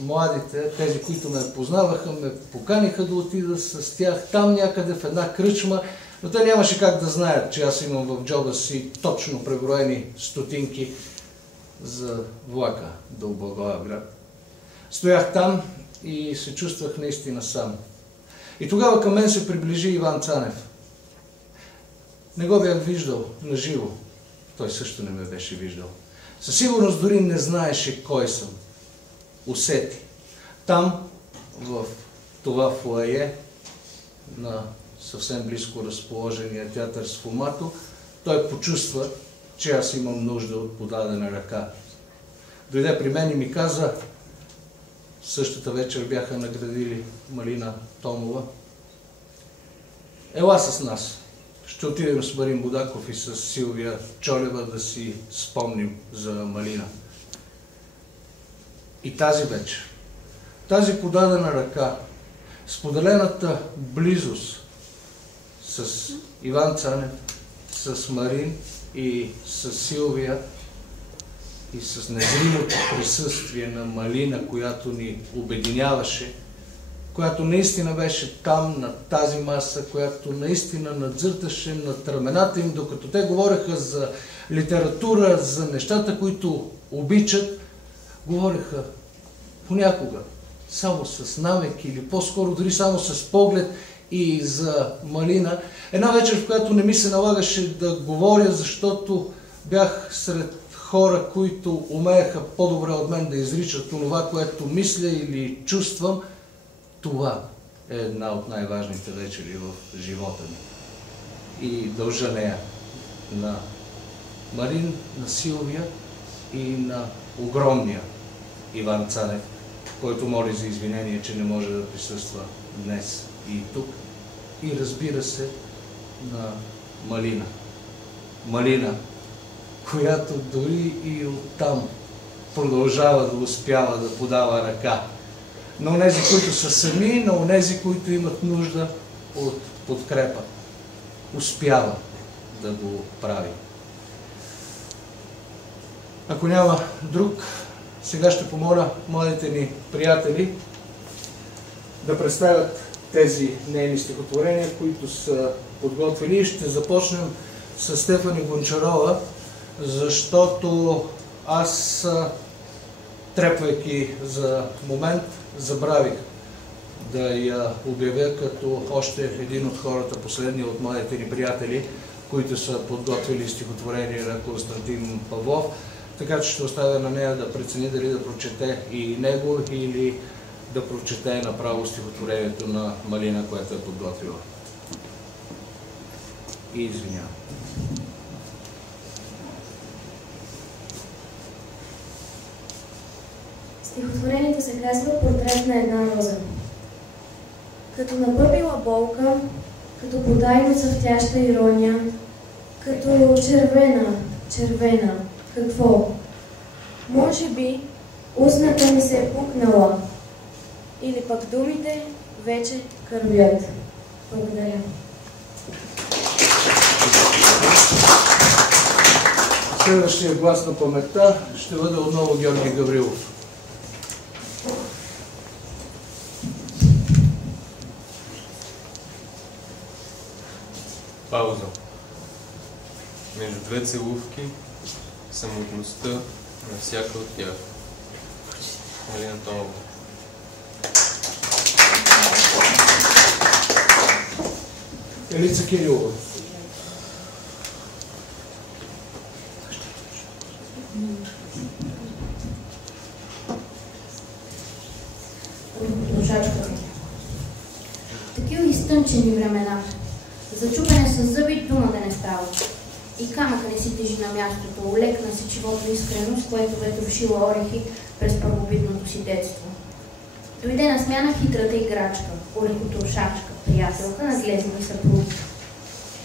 младите, тези, които ме познаваха, ме поканиха да отида с тях там някъде в една кръчма, но те нямаше как да знаят, че аз имам в джоба си точно преброени стотинки за влака до Благоевград. Стоях там и се чувствах наистина сам. И тогава към мен се приближи Иван Цанев. Не го бях виждал наживо. Той също не ме беше виждал. Със сигурност дори не знаеше кой съм. Усети. Там, в това фоайе, на съвсем близко разположения театър Сфумато, той почувства, че аз имам нужда от подадена ръка. Дойде при мен и ми каза, същата вечер бяха наградили Малина Томова. Ела с нас. Ще отидем с Марин Будаков и с Силвия Чолева да си спомним за Малина. И тази вечер, тази подадена ръка, споделената близост с Иван Цанев, с Марин и с Силвия и с незримото присъствие на Малина, която ни обединяваше, която наистина беше там, на тази маса, която наистина надзърташе над рамената им, докато те говореха за литература, за нещата, които обичат, говореха понякога само с намек или по-скоро дори само с поглед и за Малина. Една вечер, в която не ми се налагаше да говоря, защото бях сред хора, които умееха по-добре от мен да изричат това, което мисля или чувствам. Това е една от най-важните вечери в живота ми. И дължа нея на Марин, на Силвия и на огромния Иван Цанев, който моли за извинение, че не може да присъства днес и тук. И разбира се, на Малина. Малина, която дори и оттам продължава да успява да подава ръка на онези, които са сами, на онези, които имат нужда от подкрепа. Успява да го прави. Ако няма друг, сега ще помоля младите ни приятели да представят тези нейни стихотворения, които са подготвили. Ще започнем с Стефани Гончарова, защото аз, трепвайки за момент, забравих да я обявя като още един от хората, последния от младите ни приятели, които са подготвили стихотворение на Константин Павлов. Така че ще оставя на нея да прецени дали да прочете и него или да прочете направо стихотворението на Малина, което е подготвила. И извинявам. Стихотворението се казва "Портрет на една роза". Като напъпила болка, като потайно цъфтяща ирония, като червена, червена, какво? Може би устната ми се е пукнала, или пък думите вече кървят. Благодаря. Следващия глас на паметта ще бъде отново Георги Гаврилов. Пауза. Между две целувки, самотността на всяка от тях. Малина Томова. Елица Кирилова. Такива изтънчени времена. Зачупане с зъби, дума да не става. И камъка не си тежи на мястото, олекна си чивото искреност, което бе трошила орехи през първобитното си детство. Дойде на смяна хитрата играчка, орехотуршачка, приятелка на глезни съпруги.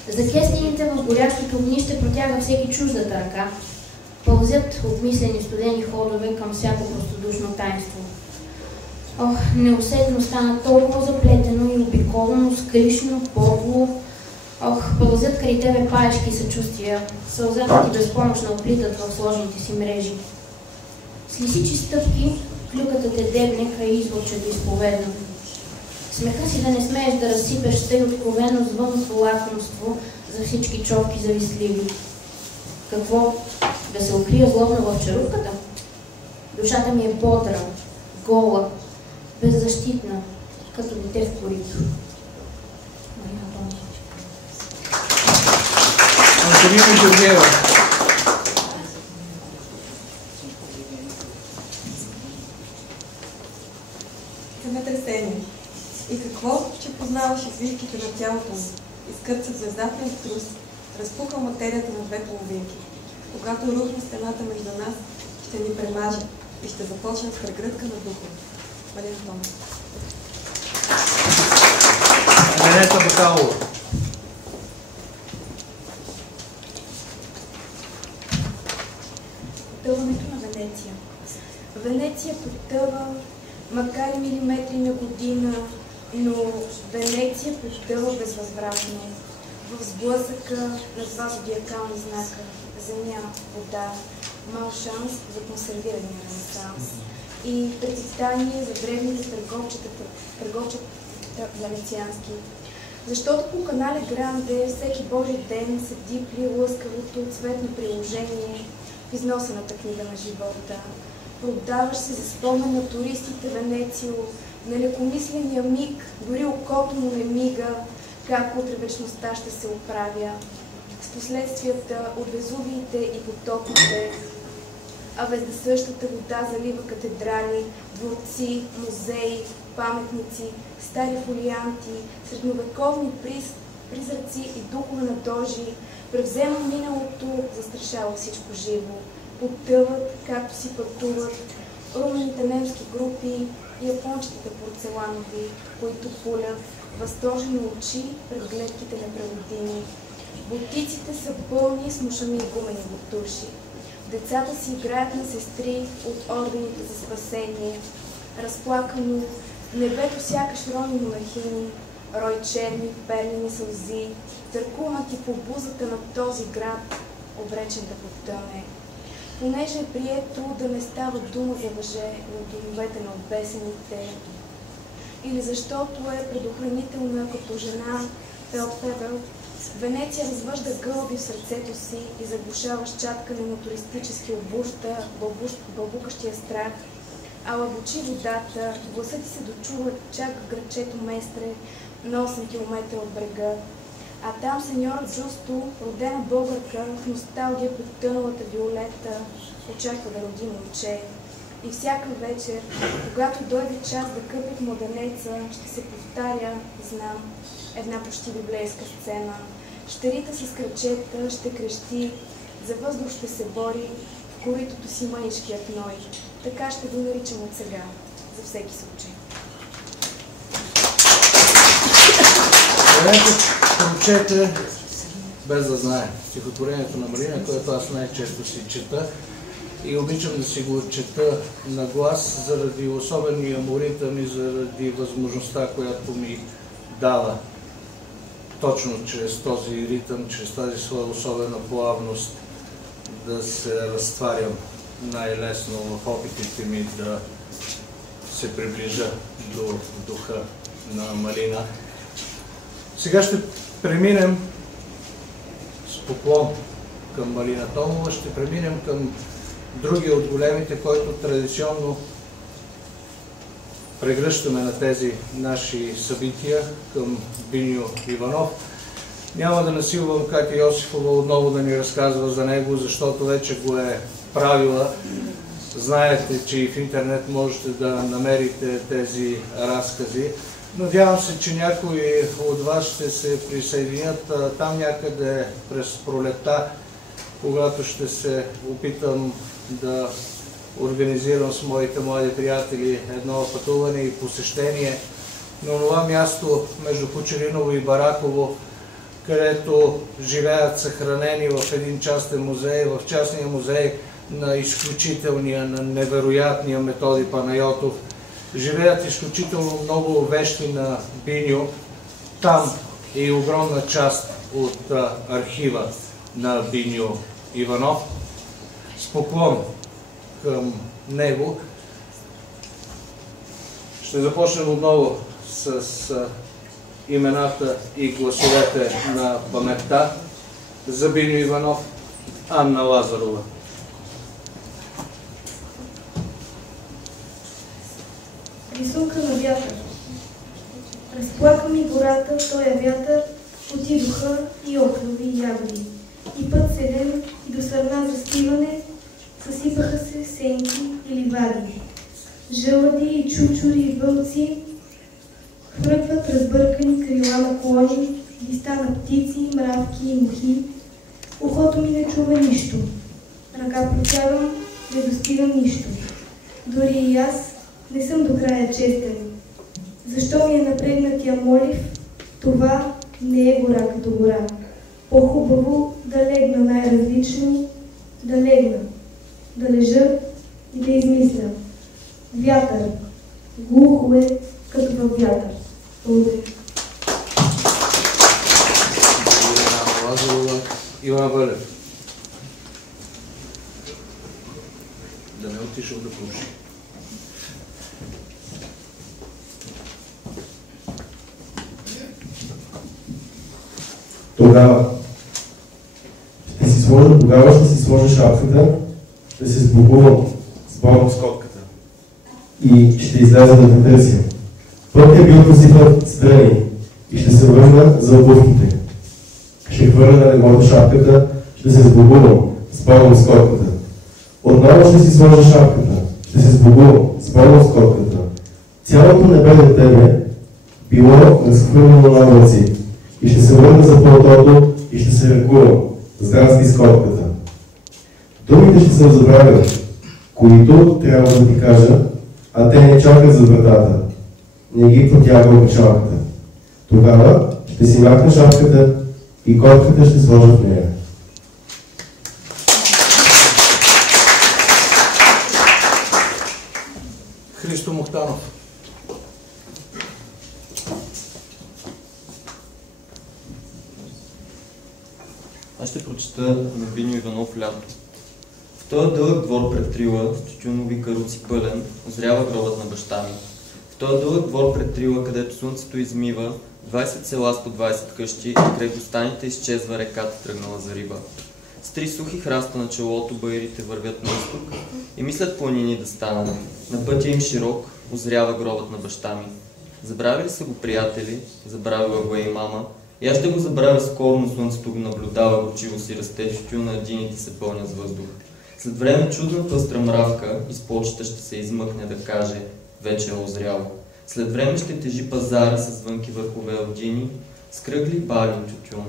За кестените в горящото огнище протяга всеки чуждата ръка. Пълзят обмислени студени ходове към всяко простодушно таинство. Ох, неусетно стана толкова заплетено и обиколено, скришно, подло. Ох, пълзят край тебе паешки съчувствия, сълзата ти безпомощно оплитат в сложните си мрежи. С лисичи стъпки клюката те дебне край излучето изповедно. Смеха си да не смееш да разсипеш тъй откровено звънство лакомство за всички човки завистливи. Какво? Да се укрия злобно в черупката? Душата ми е бодра, гола, беззащитна, като дете в корито. Марина Томова. Антонина Георгиева. Земетресение. И какво, че познаваш извивките на тялото му, изкърца звездата в трус, разпука материята на две половинки. Когато рухне стената между нас, ще ни премаже и ще започне с прегръдка на духа. Марина Томова. Енета Бакалова. Потъването на Венеция. Венеция потъва, макар и милиметри на година, но Венеция потъва безвъзвратно. В сблъсъка на два зодиакални знака – земя, вода, мал шанс за консервирания ренесанс и прецитание за древните търговчета венециански. Защото по канале Гранде всеки Божий ден се дипли лъскавото цветно приложение в износената книга на живота. Продаваш се за спомен на туристите Венецио, на лекомисления миг, дори окото му не мига, как утре вечността ще се оправя, с последствията от Везувиите и потопите, а вездесъщата вода залива катедрали, дворци, музеи, паметници, стари фолианти, средновековни призраци и духове на дожи, превзема миналото, застрашава всичко живо. Потъват, както си пътуват, румените немски групи и япончетите порцеланови, които пулят възторжени очи пред гледките непреводими. Бутиците са пълни с мушами и гумени бутуши. Децата си играят на сестри от ордените за спасение. Разплакано, небето сякаш рони монахини, рой черни, перлени сълзи, търкунати по бузата на този град, обречен да потъне. Понеже е прието да не става дума за въже от домовете на обесените, или защото е предохранителна като жена Фелдфебел, Венеция развъжда гълъби в сърцето си и заглушава с чаткане на туристически обуща, бълбукащия страх, а лъбочи водата, гласът ти се дочува чак в градчето Местре, на 8 км от брега. А там сеньора Джусто, родена българка, в носталгия потъналата Виолета, очаква да роди момче. И всяка вечер, когато дойде час да къпят младенеца, ще се повтаря, знам, една почти библейска сцена. Ще рита с крачета, ще крещи, за въздух ще се бори, в коритото си мъничкият ной. Така ще го наричам от сега, за всеки случай. Прочете, без да знае, стихотворението на Марина, което аз най-често си чета и обичам да си го чета на глас заради особения му ритъм и заради възможността, която ми дава точно чрез този ритъм, чрез тази своя особена плавност да се разтварям най-лесно в опитите ми да се приближа до духа на Марина. Сега ще преминем с поклон към Марина Томова, ще преминем към другия от големите, който традиционно прегръщаме на тези наши събития, към Биньо Иванов. Няма да насилвам Катя Йосифова отново да ни разказва за него, защото вече го е правила. Знаете, че и в интернет можете да намерите тези разкази. Надявам се, че някои от вас ще се присъединят там някъде през пролетта, когато ще се опитам да организирам с моите млади приятели едно пътуване и посещение на това място между Кучериново и Бараково, където живеят съхранени в един частен музей, в частния музей на изключителния, на невероятния Методи Панайотов. Живеят изключително много вещи на Биньо. Там е и огромна част от архива на Биньо Иванов. С поклон към него. Ще започнем отново с имената и гласовете на паметта за Биньо Иванов, Анна Лазарова. Рисунка на вятър. Разплака ми гората, тоя вятър, отидоха и охлюви и ягоди. И път седем, и до сърна застиване, съсипаха се сенки и ливади. Жълъди и чучури и вълци хвъркват разбъркани крила на клони, листа на птици, мравки и мухи. Ухото ми не чува нищо. Ръка протягам, не достигам нищо. Дори и аз не съм до края честен. Защо ми е напрегнатия молив? Това не е гора като гора. По-хубаво да легна най-различно, да легна, да лежа и да измисля. Вятър. Глухо е като във вятър. Благодаря. Лазарова, Иван Валев. Да не отишъл да пуши. Тогава ще си сложа шапката, да се сбогувам с Богом с котката и ще изляза да те търся. Път е бил посипан страни и ще се върна за обувките. Ще хвърля на леглото шапката, ще се сбогувам с Богом с котката. Отново ще си сложа шапката, ще се сбогувам с Богом с котката. Цялото небе до тебе било разхвърлено на облаци. И ще се върна за платото и ще се ръкувам. Здрасти с котката. Думите ще съм забравил, които трябва да ти кажа, а те не чакат за вратата. Не ги протяга обичалката. Тогава ще си махна шапката и котката ще сложа в нея. Христо Мухтанов. Аз ще прочета на Биньо Иванов Лято. В този дълъг двор пред Трила, с тютюнови каруци пълен, озрява гробът на баща ми. В този дълъг двор пред Трила, където слънцето измива, 20 села с по 20 къщи, и край достаните изчезва реката, тръгнала за риба. С 3 сухи храста на челото баирите вървят на изток и мислят планини да станат. На пътя им широк озрява гробът на баща ми. Забравили са го приятели, забравила го и мама, и аз ще го забравя скоро, но слънцето го наблюдава, горчиво си расте, тютюна, дюните се пълнят с въздух. След време чудна пъстра мравка из почта ще се измъкне да каже, вече е озряло. След време ще тежи пазара с звънки върхове от дюни, с кръгли бали тютюн.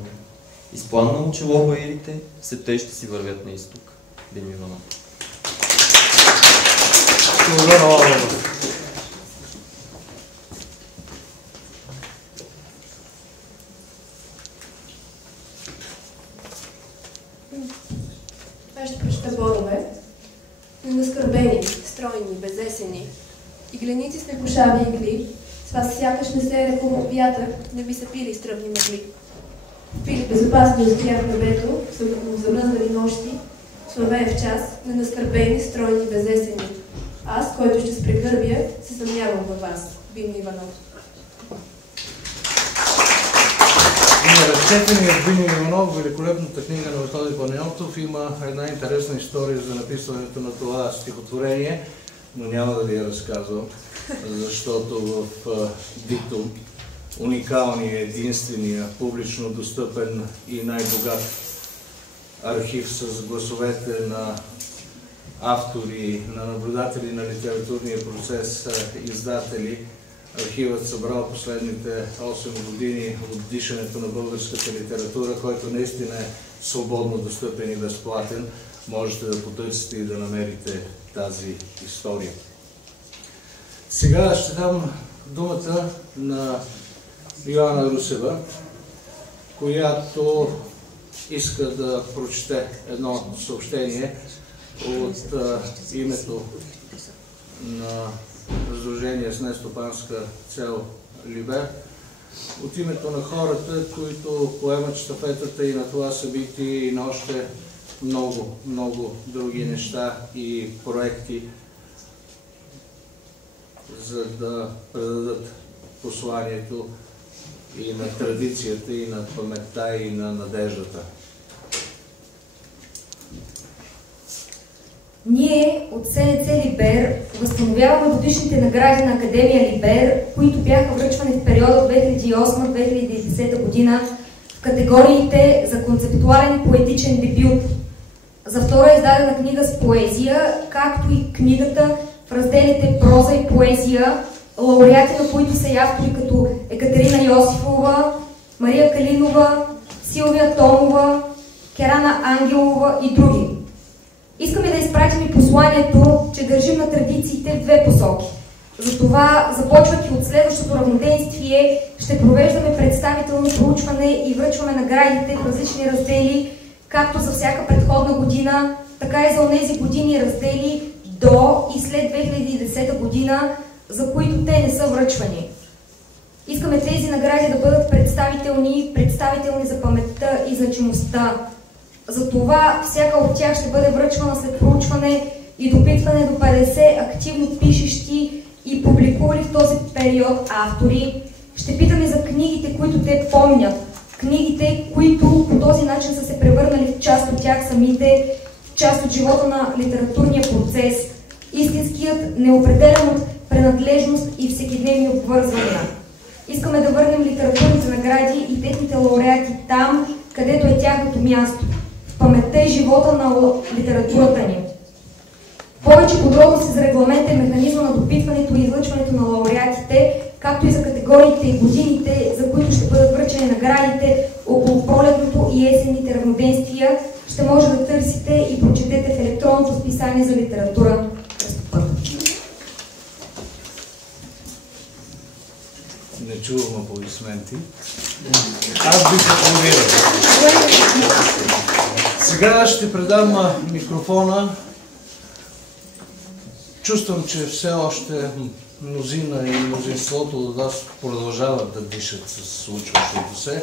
Изпланнало чело баирите, все тъй ще си вървят на изток. Биньо Иванов. Аз ще прочета борове. Ненаскърбени, стройни, безесени. Игленици с некошави игли, с вас сякаш не се е рекувал вятър, не би са пили стръвни мъгли. Пили безопасно из грях небето, в замръзнали нощи, славее в час, ненаскърбени, стройни, безесени. Аз, който ще спрегърбя, се съмнявам във вас. Биньо Иванов. Разчетеният Биньо Иванов, великолепната книга на Методи Панайотов, има една интересна история за написването на това стихотворение, но няма да ви я разказвам, защото в диктум уникалния, единствения, публично достъпен и най-богат архив с гласовете на автори, на наблюдатели на литературния процес, издатели. Архивът събрал последните 8 години от дишането на българската литература, който наистина е свободно достъпен и безплатен. Можете да потърсите и да намерите тази история. Сега ще дам думата на Йоана Русева, която иска да прочете едно съобщение от името на Сдружение с нестопанска цел Либер, от името на хората, които поемат щафетата и на това събитие и на още много други неща и проекти, за да предадат посланието и на традицията, и на паметта, и на надеждата. Ние от СНЦ Либер възстановяваме годишните награди на Академия Либер, които бяха връчвани в периода 2008-2010 година в категориите за концептуален и поетичен дебют, за втора издадена книга с поезия, както и книгата в разделите проза и поезия, лауреати на които са и автори като Екатерина Йосифова, Мария Калинова, Силвия Томова, Керана Ангелова и други. Искаме да изпратим и посланието, че държим на традициите в две посоки. Затова, започвайки от следващото равноденствие, ще провеждаме представително проучване и връчваме наградите в различни раздели, както за всяка предходна година, така и за онези години и раздели до и след 2010 година, за които те не са връчвани. Искаме тези награди да бъдат представителни за паметта и значимостта. Затова всяка от тях ще бъде връчвана след проучване и допитване до 50 активно пишещи и публикували в този период автори. Ще питаме за книгите, които те помнят, книгите, които по този начин са се превърнали в част от тях самите, част от живота на литературния процес, истинският, неопределен от принадлежност и всекидневни обвързвания. Искаме да върнем литературните награди и техните лауреати там, където е тяхното място, в паметта и живота на литературата ни. Повече подробности за регламента и механизма на допитването и излъчването на лауреатите, както и за категориите и годините, за които ще бъдат връчени наградите около пролетното и есенните равноденствия, ще може да търсите и прочетете в електронното списание за литература Кръстопът. Не чувам аплодисменти. Аз бих аплодирал. Сега ще предам микрофона. Чувствам, че все още мнозина и мнозинството от вас продължават да дишат с случващото се,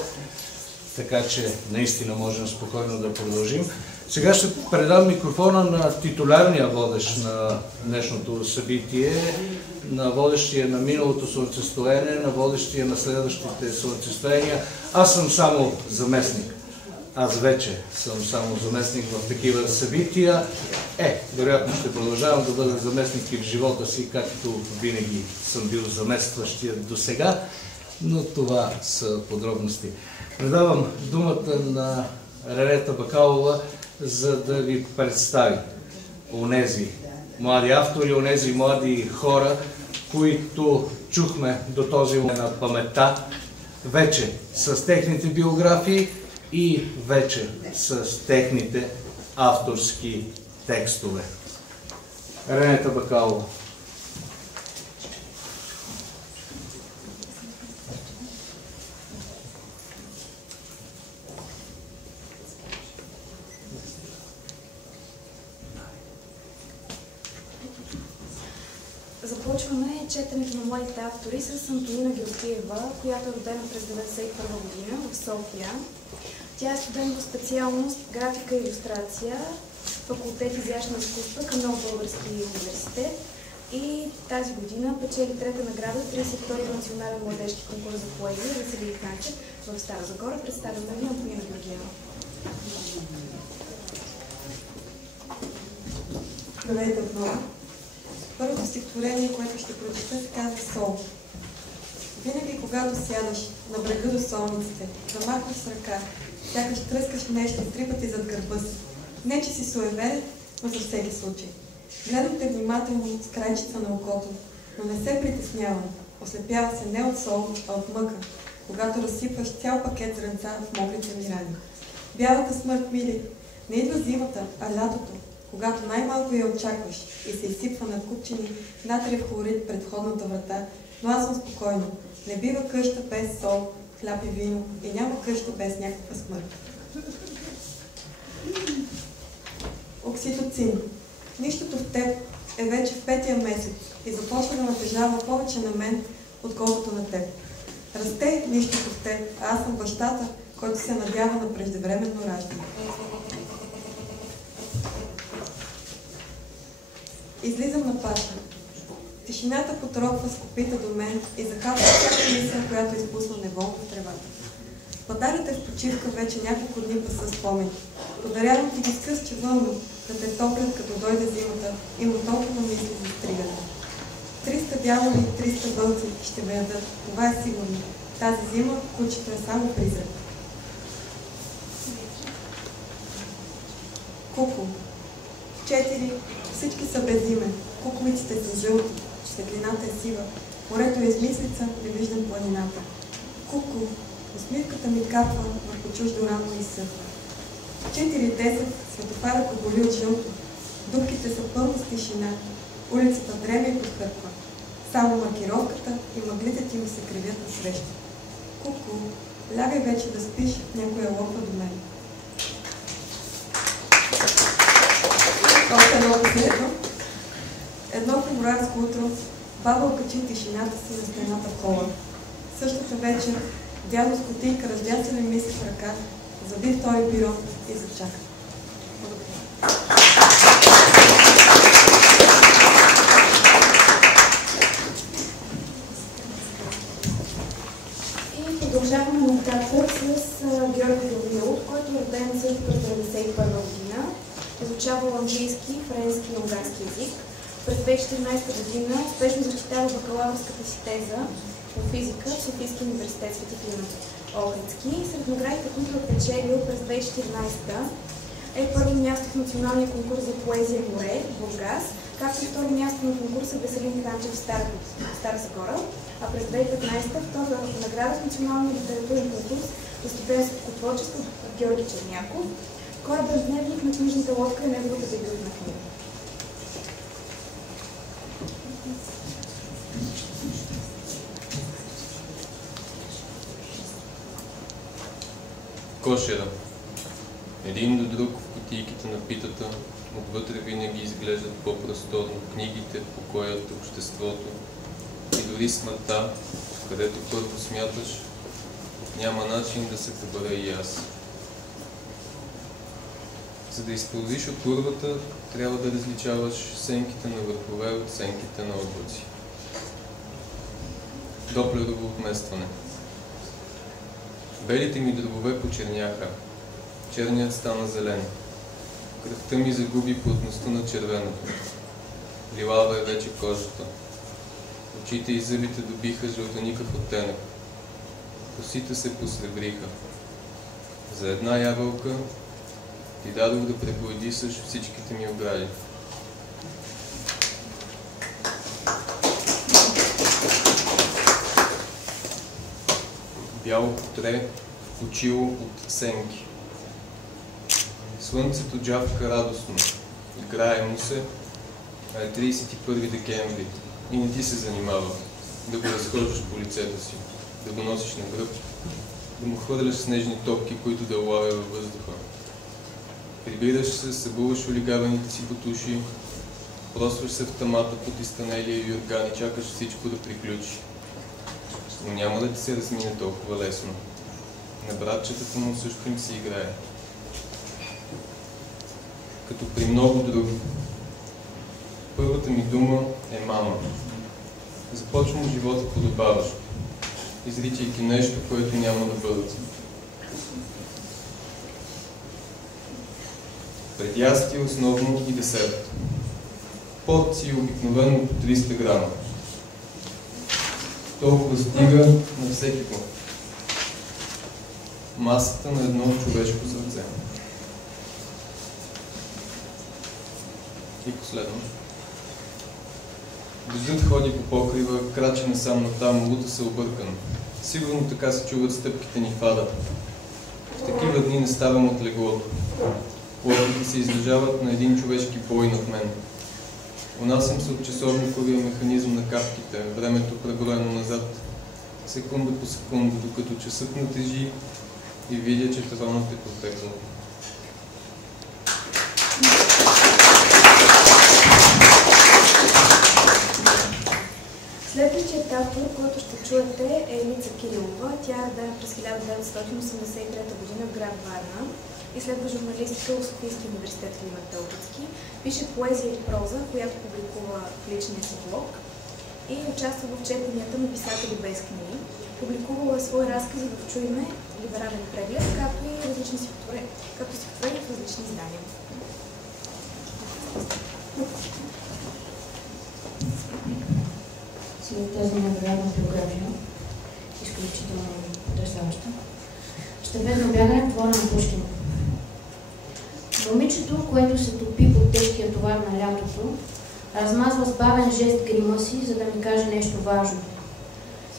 така че наистина можем спокойно да продължим. Сега ще предам микрофона на титулярния водещ на днешното събитие, на водещия на миналото съответствие, на водещия на следващите съответствия. Аз съм само заместник. Аз вече съм само заместник в такива събития. Вероятно ще продължавам да бъда заместник и в живота си, както винаги съм бил заместващия до сега, но това са подробности. Предавам думата на Ренета Бакалова, за да ви представи онези млади автори, онези млади хора, които чухме до този момент на паметта, вече с техните биографии и вече с техните авторски текстове. Ренета Бакалова. Започваме четенето на младите автори с Антонина Георгиева, която е родена през 1991 година в София. Тя е студент в специалност графика и илюстрация, факултет изящна изкуства към Нов български университет и тази година печели трета награда 32-я национален младежки конкурс за поезия Василий Игнатьев в Стара Загора. Представяме ви Антонина Георгиева. Здравейте отново. Първото стихотворение, което ще прочета, се казва Сол. Винаги, когато сядаш на брега до солниците, замахваш с ръка, сякаш тръскаш нещо 3 пъти зад гърба си. Не, че си суеверен, но за всеки случай. Гледам те внимателно с крайчица на окото, но не се притеснявам. Ослепява се не от сол, а от мъка, когато разсипваш цял пакет зрънца в мокрите ми рани. Бялата смърт мили, не идва зимата, а лятото, когато най-малко я очакваш и се изсипва на купчини натриев хлорид пред входната врата, но аз съм спокойна. Не бива къща без сол, хляб и вино и няма къща без някаква смърт. Окситоцин. Нищото в теб е вече в 5-я месец и започва да натежава повече на мен, отколкото на теб. Расте нищото в теб, а аз съм бащата, който се надява на преждевременно раждане. Излизам на пашата. Тишината потропва с копита до мен и захапва всяка мисъл, която изпусна неволно в тревата. Подарите в почивка вече няколко дни паса спомени. Подарявам ти ги с късче вълно, да те топлят, като дойде зимата, имам толкова мисли за стригане. 300 дяволи и 300 вълци ще ме ядат, това е сигурно. Тази зима кучето е само призрак. Куко. 4. Всички са без име. Куковиците са жълти, светлината е сива. Морето е измислица, не виждам планината. Куко. Усмивката ми капва върху чуждо рамо и съхва. 4:10. Светофара поболи от жълто. Дупките са пълни с тишина. Улицата дреме и подхърква. Само маркировката и мъглите ти ми се кривят насреща. Куко, лягай вече да спиш, някоя лопа до мен. Още едно последно. Едно февруарско утро баба окачи тишината си на стената в хола. Същата вечер дядо с кутийка раздя се мисли в ръка, заби втори бирон и зачака. Продължаваме нататък с Георги Гаврилов, който е роден също през 1991 година. Изучавал английски, френски и унгарски език. През 2014 година успешно защитава бакалавърската си теза по физика в Софийския университет Свети Климент Охридски. Сред наградите, които е печелил през 2014 е първо място в националния конкурс за поезия море в Бургас, както и второ място на конкурса Веселин Ханчев в Стара Загора, а през 2015 втора награда в националния литературен конкурс за студентско творчество от Георги Черняков. Корабен дневник на книжната лодка е неговата дебютна книга. Кошера. Един до друг в кутийките на питата, отвътре винаги изглеждат по-просторно книгите, покоят, обществото и дори смъртта, където първо смяташ, няма начин да се пребера и аз. За да използвиш от урвата, трябва да различаваш сенките на върхове от сенките на облаци. Доплерово отместване. Белите ми дробове почерняха. Черният стана зелен. Кръвта ми загуби плътността на червеното. Лилава е вече кожата. Очите и зъбите добиха жълтеникъв оттенък. Косите се посребриха. За една ябълка ти дадох да пребоядисаш всичките ми огради. Бяло потре в почило от сенки. Слънцето джавка радостно. Играе му се, а е 31 декември и не ти се занимава да го разхождаш по лицето си, да го носиш на гръб, да му хвърляш снежни топки, които да улавя във въздуха. Прибираш се, събуваш олигавените си бутуши, просваш се в тамата под изтънелия юрган и чакаш всичко да приключи. Но няма да ти се размине толкова лесно. На братчетата му също им се играе. Като при много други. Първата ми дума е мама. Започвам живота подобаващо, изричайки нещо, което няма да бъде. Пред ястие основно и десерт. Порции обикновено по 300 грама. Толкова стига на всеки го. Масата на едно човешко сърце. И последно. Дъждът ходи по покрива, крачи насам натам, лута се объркано. Сигурно така се чуват стъпките ни в ада. В такива дни не ставам от леглото. Лодките се излежават на един човешки бой над мен. Унасям се от часовниковия механизъм на капките, времето преброено назад, секунда по секунда, докато часът натежи и видя, че тронът е протекъл. Следващият автор, който ще чуете, е Елица Кирилова. Тя е родена през 1983 година в град Варна. Изследва журналистика в Софийския университет Климент Охридски. Пише поезия и проза, която публикува в личния си блог и участва в четенията на писатели без книги. Публикувала свои разкази в Чуй ме, Либерален преглед, както и различни стихотворения в различни издания. Сега тази невероятна биография, изключително потресаваща. Щепетно бягане в двора на Пушкин. Момичето, което се топи под тежкия товар на лятото, размазва с бавен жест грима си, за да ми каже нещо важно.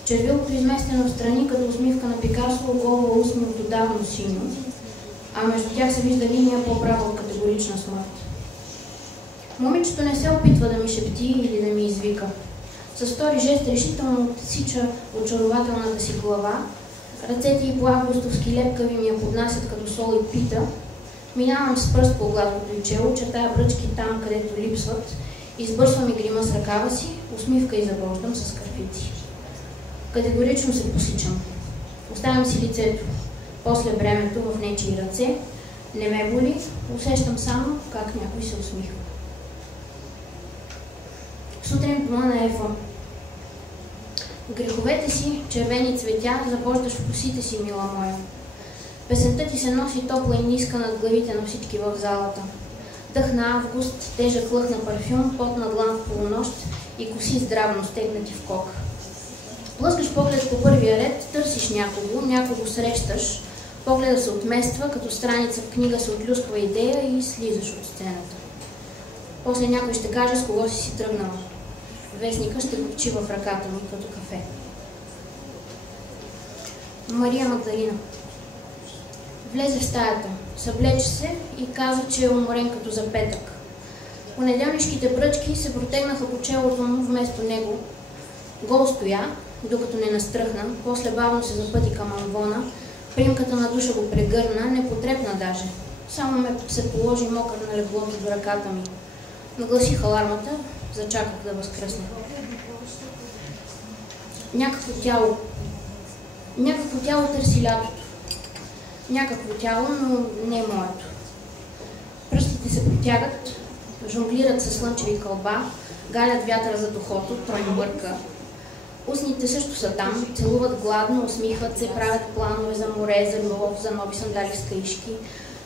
Червилото изместено в страни, като усмивка на Пикасо, оголва устни от отдавно синьо, а между тях се вижда линия по-права от категорична смърт. Момичето не се опитва да ми шепти или да ми извика. С втори жест решително отсича очарователната си глава, ръцете и по-августовски лепкави ми я поднасят като сол и пита, минавам с пръст по гладкото й чело, чертая бръчки там, където липсват, избърсвам и грима с ръкава си, усмивка и забождам с кърпици. Категорично се посичам. Оставям си лицето, после времето в нечии ръце, не ме боли, усещам само как някой се усмихва. Сутрин в дома на Ефа. Греховете си, червени цветя, запождаш в косите си, мила моя. Песента ти се носи топла и ниска над главите на всички в залата. Дъх на август, тежък лъх на парфюм, пот на длан в полунощ и коси здравно стегнати в кок. Плъзгаш поглед по първия ред, търсиш някого срещаш, погледа се отмества, като страница в книга се отлюсква идея и слизаш от сцената. После някой ще каже с кого си тръгнала. Вестника ще копчи в ръката ми като кафе. Мария Магдалина. Влезе в стаята, съблече се и каза, че е уморен като за петък. Понеделнишките бръчки се протегнаха по челото му вместо него. Гол стоя, докато не настръхна, после бавно се запъти към амвона, примката на душа го прегърна, не потрепна даже. Само ме се положи мокър на леглото до ръката ми. Нагласих алармата, зачаках да възкръсне. Някакво тяло търси лятото. Някакво тяло, но не е моето. Пръстите се протягат, жонглират със слънчеви кълба, галят вятъра зад ухото, той бърка. Устните също са там, целуват гладно, усмихват се, правят планове за море, за любов, за нови сандали с каишки.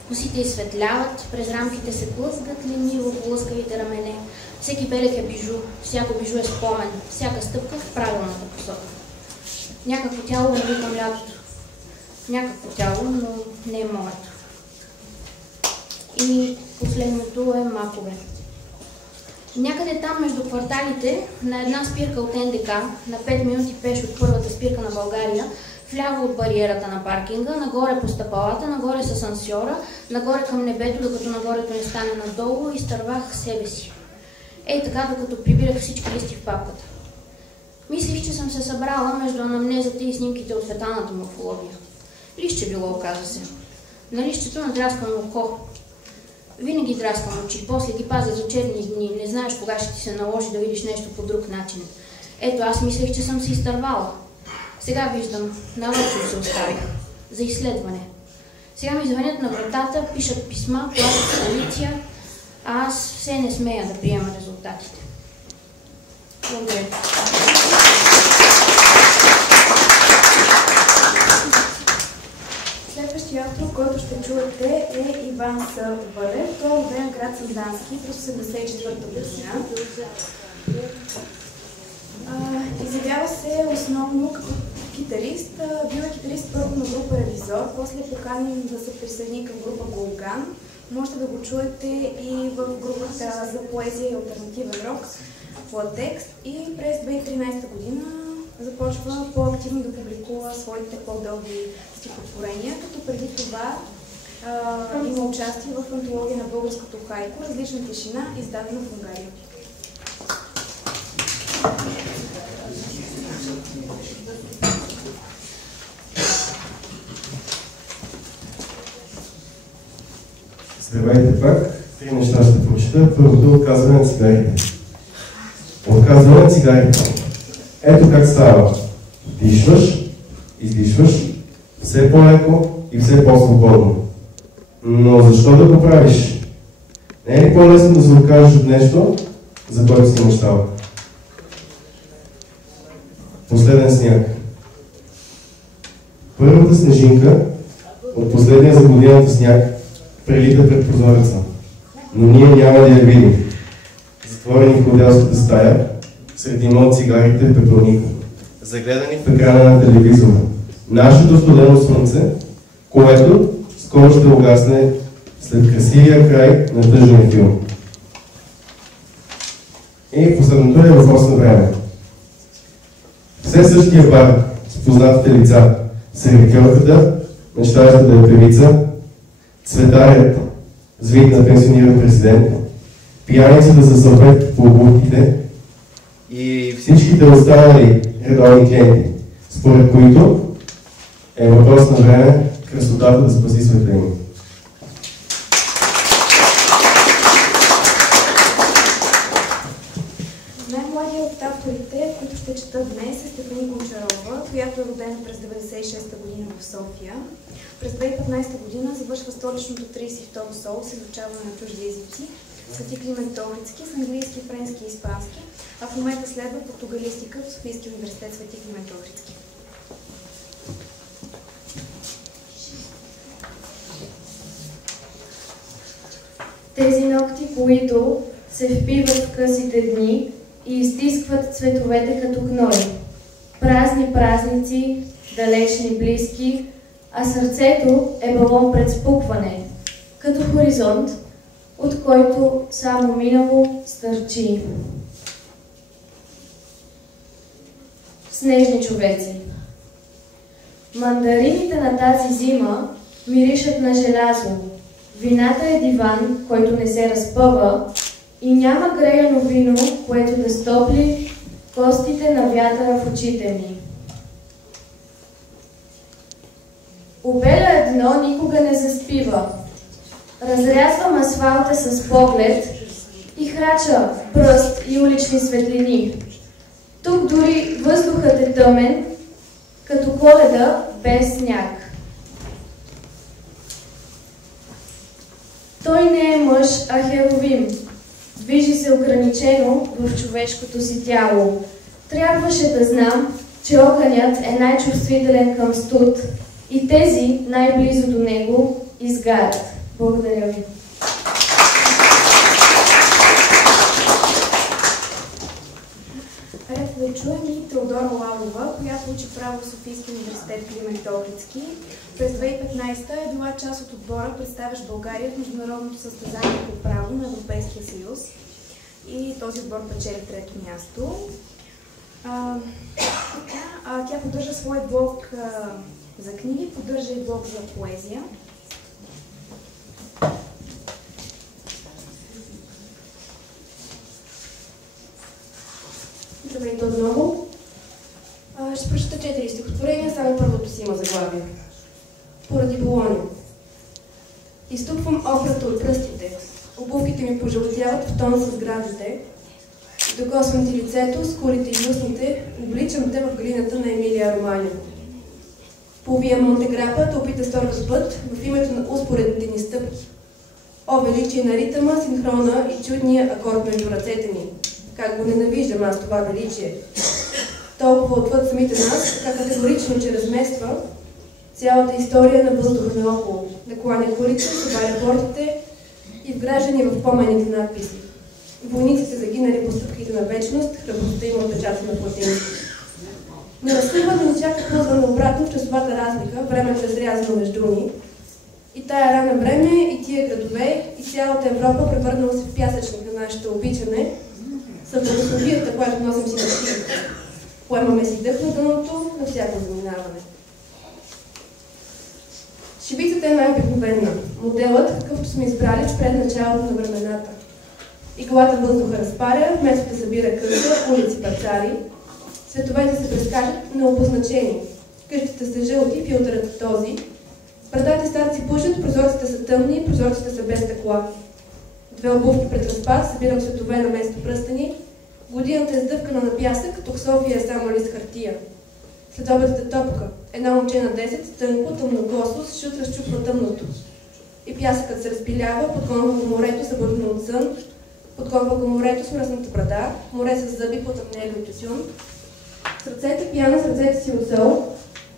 Косите изсветляват, през рамките се плъзгат лениво по лъскавите рамене. Всеки белег е бижу, всяко бижу е спомен, всяка стъпка в правилната посока. Някакво тяло върви към лятото. Някакво тяло, но не е моето. И последното е Макове. Някъде там между кварталите, на една спирка от НДК, на 5 минути пеш от първата спирка на България, вляво от бариерата на паркинга, нагоре по стъпалата, нагоре с асансьора, нагоре към небето, докато нагорето не стане надолу, изтървах себе си. Ей така, докато прибирах всички листи в папката. Мислих, че съм се събрала между анамнезата и снимките от феталната морфология. Листче било, оказа се. На листчето надраскано око. Винаги драскам очи, после ги пазя за черни дни, не знаеш кога ще ти се наложи да видиш нещо по друг начин. Ето, аз мислех, че съм се изтървала. Сега виждам, нарочно се оставих. За изследване. Сега ми звънят на вратата, пишат писма, плащат полиция, а аз все не смея да приема резултатите. Благодаря. Следващия автор, който ще чуете, е Иван Сърбалев. Той е роден в град Сандански през 1984 година. Изявява се основно като китарист. Бил е китарист първо на група Ревизор, после е поканен да се присъедини към група Голган. Можете да го чуете и в групата за поезия и алтернативен рок Латекс. И през 2013 година започва по-активно да публикува своите по-дълги стихотворения, като преди това има участие в антология на българското хайко "Различна тишина", издадена в Унгария. Здравейте пак. 3 неща ще прочета. Първото – отказване на цигарите. Отказване на цигарите. Ето как става. Вдишваш, издишваш, все по-леко и все по-свободно. Но защо да го правиш? Не е ли по-лесно да се откажеш от нещо, за който си мечтал. Последен сняг. Първата снежинка от последния за годината сняг прелита пред прозореца, но ние няма да я видим. Затворени в хотелската стая, среди мод цигарите пепелника, загледани в екрана на телевизора. Нашето студено слънце, което скоро ще угасне след красивия край на тъжния филм. И последното е въпрос на време. Все същия бар с познатите лица, сервитьорката, мечтаеща да е певица, цветарят с вид на пенсиониран президент, пияницата за салфетки по обувките и всичките останали редовни клиенти, според които е въпрос на време красотата да спаси света им. Най-младият от авторите, които ще четат днес, е Стефани Гончарова, която е родена през 1996 година в София. През 2015 година завършва столичното 32-ро СОУ с изучаване на чужди езици, Свети Климент Охридски с английски, френски и испански, а в момента следва португалистика в Софийския университет Свети Климент Охридски. Тези ногти, които се впиват в късите дни и изтискват цветовете като гной. Празни празници, далечни близки, а сърцето е балон пред спукване, като хоризонт, от който само минало стърчи. Снежни човеци. Мандарините на тази зима миришат на желязо. Вината е диван, който не се разпъва, и няма греяно вино, което да стопли костите на вятъра в очите ми. Обеля едно никога не заспива. Разрязвам асфалта с поглед и храча пръст и улични светлини. Тук дори въздухът е тъмен, като Коледа без сняг. Той не е мъж, а херовим. Движи се ограничено в човешкото си тяло. Трябваше да знам, че огънят е най-чувствителен към студ и тези най-близо до него изгарят. Благодаря ви. Ред да чуем и Теодора Лалова, която учи право в Софийския университет Климент Охридски. През 2015 е била част от отбора представящ България в международното състезание по право на Европейския съюз. И този отбор печели трето място. Тя поддържа свой блог за книги, поддържа и блог за поезия. Здравейте отново. Ще прочета 4 стихотворения, само първото си има заглавие. Поради Болония. Изтупвам охрата от пръстите. Обувките ми пожълтяват в тон с градите. Докосвам ти лицето, скулите и устните, обличам те в глината на Емилия Романя. По Вия Монтеграпа те опита сторгаш път в името на успоредните ни стъпки. О, величие на ритъма, синхрона и чудния акорд между ръцете ни. Как го ненавиждам аз това величие. Толкова отвъд самите нас, така категорично, че размества цялата история на въздуха наоколо. Накланя колите, събаря портите и вграждани в помените надписи. Войниците загинали по стъпките на вечност, храбростта има отпечата на платините. Не разсъване ни чака плъзване обратно в часовата разлика, времето е срязано между ни. И тая рана време, и тия градове, и цялата Европа, превърнала се в пясъчник на нашето обичане, са благословията, която носим си на шията. Поемаме си дъх на дъното на всяко заминаване. Шибицата е най-обикновена. Моделът, какъвто сме избрали пред началото на времената. Иглата въздуха разпаря, вместо да събира къща, улици парцали. Световете се прескачат необозначени. Къщите са жълти, филтърът е този. Брадите старци пушат, прозорците са тъмни, прозорците са без стъкла. Две обувки пред разпад, събирам светове на место пръстени. Годината е сдъвкана на пясък, тук София е само лист хартия. Следобедът е топка. Едно момче на 10, тънко, тъмногласо, с шут разчупва тъмното. И пясъкът се разпилява, подгонва в морето, събудено от сън. подгонва го морето с мръсната брада, море с зъби, потъмнели от тютюн. С ръцете пияна, с ръцете си от сол,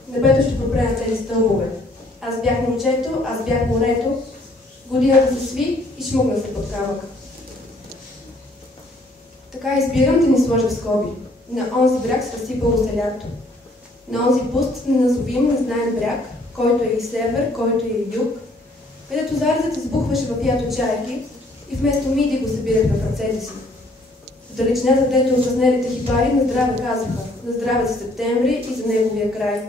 небето ще пропре на тези стълбове. Аз бях момчето, аз бях морето, годината се сви и шмугна се под камък. Така избирам да ни сложа в скоби. На онзи бряг с разсипало се лято. На онзи пуст, неназовим, незнаен бряг, който е и север, който е и юг, където зарезът избухваше в ято чайки и вместо миди го събирахме в ръцете си. В далечината, дето опразнелите хибари на здраве казаха, на здраве за септември и за неговия край.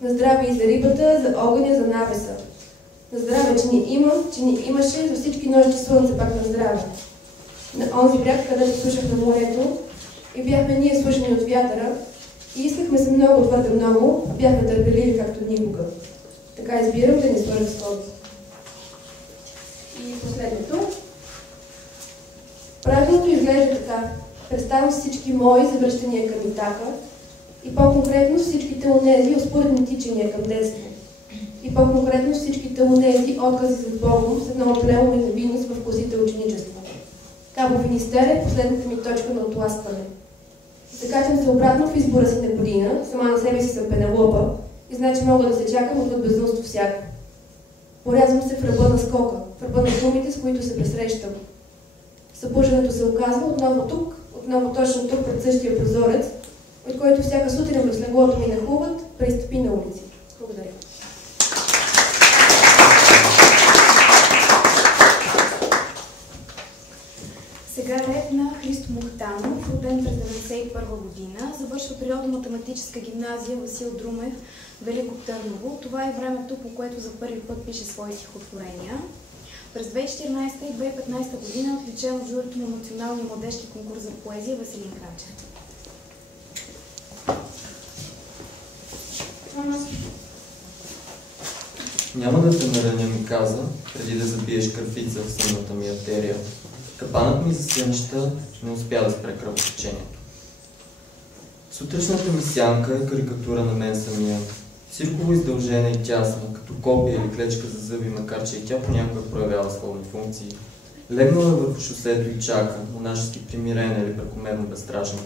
На здраве и за рибата, за огъня, за навеса. На здраве, че ни има, че ни имаше, за всички нощи слънце пак на здраве. На онзи бряг, където слушахме морето, и бяхме ние слушани от вятъра, и искахме се много, твърде много, бяхме търпеливи както никога. Така избирам да ни сложа в скоби. И последното. Правилното изглежда така. Представям всички мои завръщания към Итака и по-конкретно всичките онези успоредни тичания към десни. И по-конкретно всичките онези откази за Богом с едно плево и невинност в козите ученичество. Кабо Финистер е последната ми точка на отласкване. Закачам се обратно в избора си на година, сама на себе си съм Пенелопа и значи мога да се чакам отвъд безумство всяко. Порязвам се в ръба на скока, в ръба на думите, с които се пресрещам. Събуждането се оказва отново тук, отново точно тук пред същия прозорец, от който всяка сутрин в леглото ми нахуват, престъпи на улици. Благодаря. Сега ред на Христо Мухтанов, роден през 1991 година, завършва природо-математическа гимназия Васил Друмев, Велико Търново. Това е времето, по което за първи път пише свои стихотворения. През 2014 и 2015 година е отличен в журито на Националния младежки конкурс за поезия Веселин Крачев. Няма да те нараня, ми каза, преди да забиеш кърфица в съмната ми артерия. Капанът ми за сънища не успя да спре кръвотечението. Сутрешната ми сянка е карикатура на мен самия. Цирково издължена и тясна, като копия или клечка за зъби, макар че и тя понякога проявява словни функции. Легнала е върху шосето и чака, монашески примирена или прекомерно безстрашна.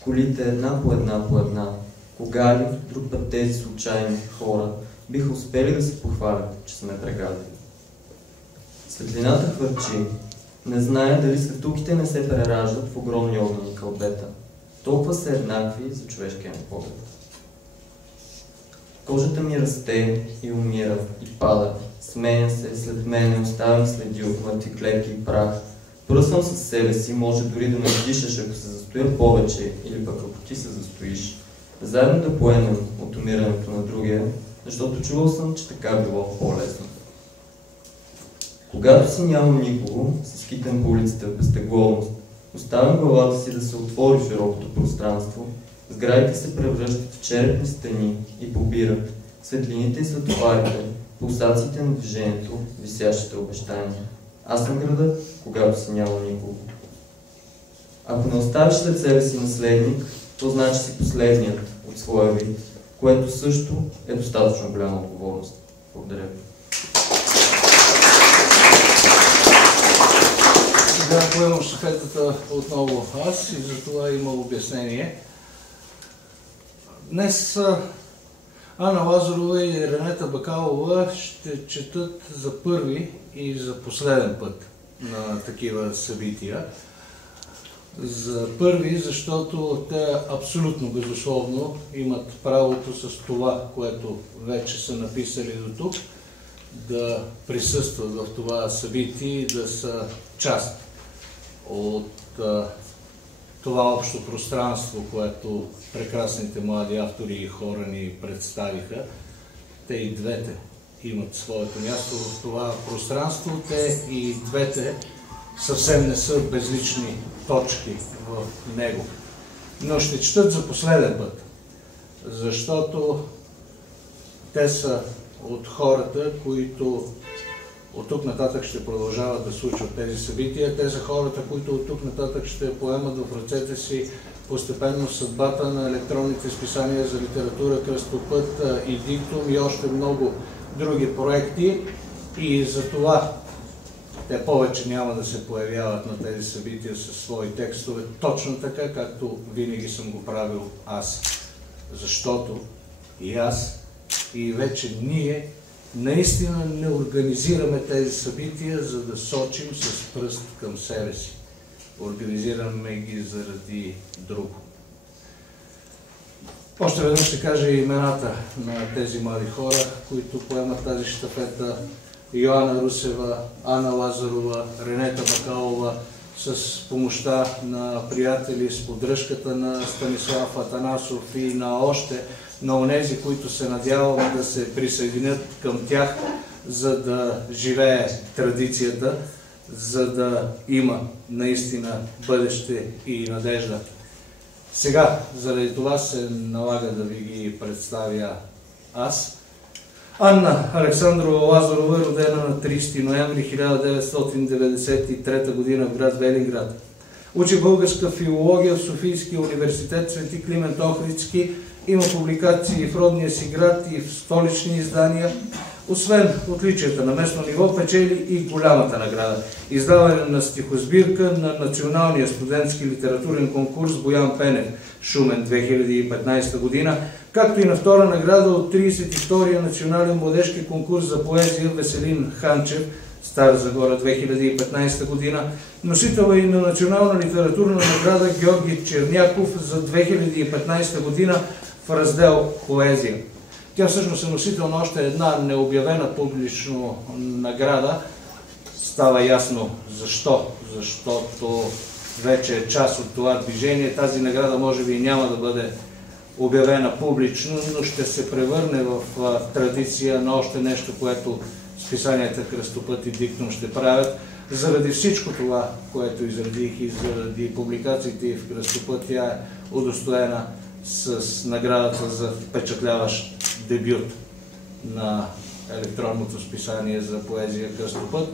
Колите една по една. Кога ли, друг път тези случайни хора биха успели да се похвалят, че сме прегадили. Светлината хвърчи. Не зная дали светулките не се прераждат в огромни огнени кълбета. Толкова са еднакви за човешкия ми поглед. Кожата ми расте и умира и пада. Сменя се, след мене оставям следи от мъртви клетки и прах. Пръсвам със себе си, може дори да ме вдишаш, ако се застоя повече, или пък ако ти се застоиш. Заедно да поемем от умирането на другия, защото чувал съм, че така било по-лесно. Когато си нямам никого, се скитам по улицата в безтегловност. Оставям главата си да се отвори в широкото пространство. Сградите се превръщат в черепни стени и побират. Светлините и световарите, пулсациите на движението, висящите обещания. Аз съм градът, когато си нямам никого. Ако не оставиш след себе си наследник, то значи си последният от своя вид, което също е достатъчно голяма отговорност. Благодаря ви. Сега поемам щафетата отново аз и за това има обяснение. Днес Ана Лазарова и Ренета Бакалова ще четат за първи и за последен път на такива събития. За първи, защото те абсолютно безусловно имат правото с това, което вече са написали до тук, да присъстват в това събитие и да са част от това общо пространство, което прекрасните млади автори и хора ни представиха. Те и двете имат своето място в това пространство. Те и двете съвсем не са безлични точки в него. Но ще четат за последен път, защото те са от хората, които от тук нататък ще продължават да случват тези събития. Те са хората, които от тук нататък ще поемат в ръцете си постепенно съдбата на електронните списания за литература Кръстопът и Диктум и още много други проекти. И за това те повече няма да се появяват на тези събития със свои текстове, точно така, както винаги съм го правил аз. Защото и аз, и вече ние наистина не организираме тези събития, за да сочим с пръст към себе си. Организираме ги заради друго. Още веднъж ще кажа имената на тези млади хора, които поемат тази щафета. Йоанна Русева, Ана Лазарова, Ренета Бакалова, с помощта на приятели, с поддръжката на Станислав Атанасов и на още, на онези, които се надяваме да се присъединят към тях, за да живее традицията, за да има наистина бъдеще и надежда. Сега, заради това се налага да ви ги представя аз. Анна Александрова Лазарова е родена на 30 ноември 1993 г. в град Велинград. Учи българска филология в Софийския университет Свети Климент Охридски. Има публикации в родния си град и в столични издания. Освен отличията на местно ниво, печели и голямата награда. Издаване на стихосбирка на Националния студентски литературен конкурс Боян Пенев, Шумен 2015 година, както и на втора награда от 32-я национален младежки конкурс за поезия Веселин Ханчев, Стара Загора 2015 година, носител и на национална литературна награда Георги Черняков за 2015 година в раздел Поезия. Тя всъщност е носител на още една необявена публично награда. Става ясно защо. Защото вече е част от това движение. Тази награда може би няма да бъде обявена публично, но ще се превърне в традиция на още нещо, което списанията Кръстопът и Диктум ще правят. Заради всичко това, което изредих и заради публикациите в Кръстопът, тя е удостоена с наградата за впечатляващ дебют на електронното списание за поезия Кръстопът.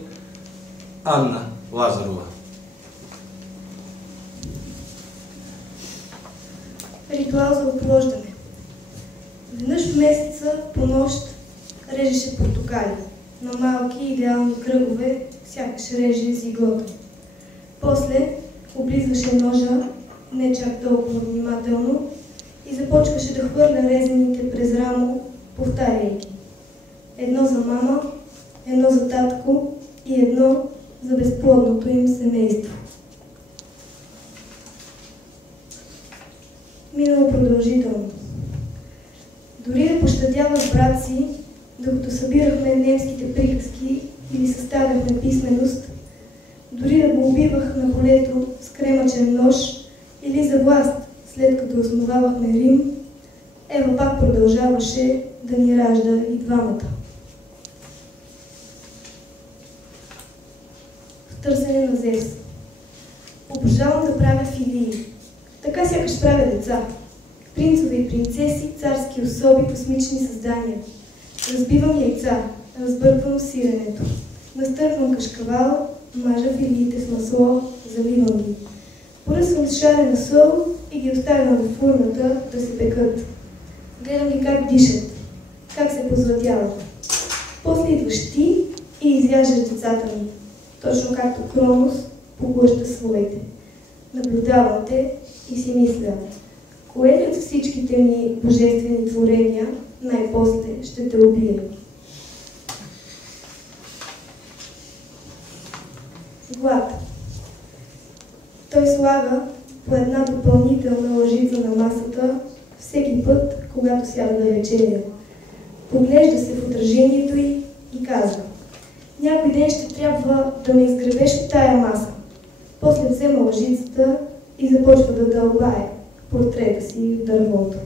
Анна Лазарова. Ритуал за оплождане. Веднъж в месеца по нощ режеше портокали. На малки идеални кръгове, сякаш реже с иглата. После облизваше ножа, не чак толкова внимателно, и започваше да хвърля резаните през рамо, повтаряйки: едно за мама, едно за татко и едно за безплодното им семейство. Минало продължително. Дори да пощадявах брат си, докато събирахме немските приказки или съставяхме писменост, дори да го убивах на полето с кремъчен нож или за власт, след като основавахме Рим, Ева пак продължаваше да ни ражда и двамата. В търсене на Зевс. Обожавам да правя филии. Така сякаш правя деца. Принцове и принцеси, царски особи, космични създания. Разбивам яйца, разбърквам сиренето. Настърквам кашкавала, мажа филиите с масло, заливам ги. Поръсвам с шарена сол и ги оставям в фурната да се пекат. Гледам ги как дишат, как се позлатяват. После идваш ти и изяждаш децата ми, точно както Кронос поглъща своите. Наблюдавам те и си мисля: кое ли от всичките ми божествени творения най-после ще те убие? Глад. Той слага по една допълнителна лъжица на масата всеки път, когато сяда да вечеря. Поглежда се в отражението й и казва: някой ден ще трябва да ме изгребеш от тая маса. После взема лъжицата и започва да дълбае портрета си в дървото.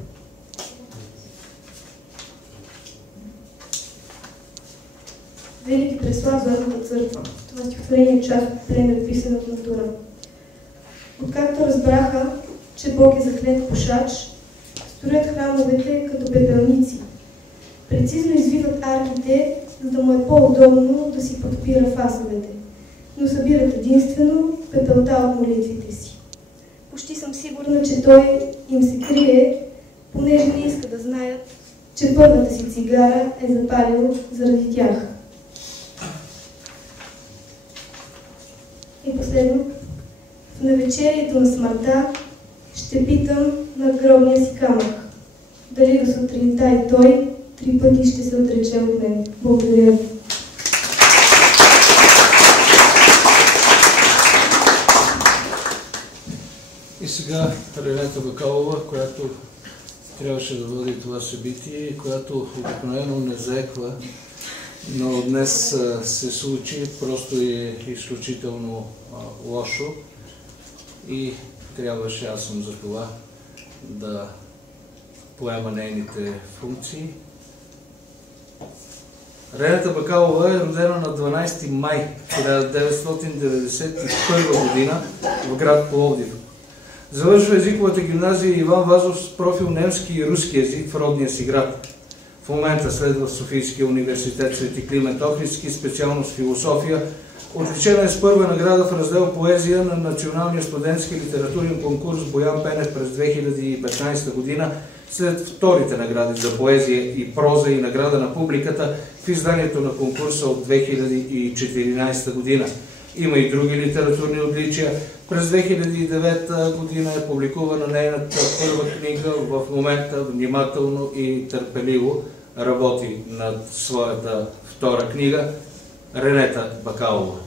Велики Преслав Зорната църква. Това стихотворение е част от пленер, писан от натура. Откакто разбраха, че Бог е заклет пушач, строят храмовете като пепелници. Прецизно извиват арките, за да му е по-удобно да си подпира фасовете, но събират единствено пепелта от молитвите си. Почти съм сигурна, че той им се крие, понеже не иска да знаят, че първата си цигара е запалил заради тях. последно. В навечерието на смъртта ще питам над гробния си камък. Дали до сутринта и той 3 пъти ще се отрече от мен. Благодаря ви. И сега Ренета Бакалова, която трябваше да води това събитие, която обикновено не заеква, но днес се случи, просто е изключително лошо и трябваше, аз съм за това, да поема нейните функции. Ренета Бакалова е родена на 12 май 1991 година в град Пловдив. Завършва езиковата гимназия Иван Вазов с профил немски и руски език в родния си град. В момента следва в Софийския университет Свети Климент Охридски, специалност философия. Отличена е с първа награда в раздел поезия на Националния студентски литературен конкурс Боян Пенев през 2015 година, след вторите награди за поезия и проза и награда на публиката в изданието на конкурса от 2014 година. Има и други литературни отличия. През 2009 година е публикувана нейната първа книга. В момента внимателно и търпеливо работи над своята втора книга Ренета Бакалова.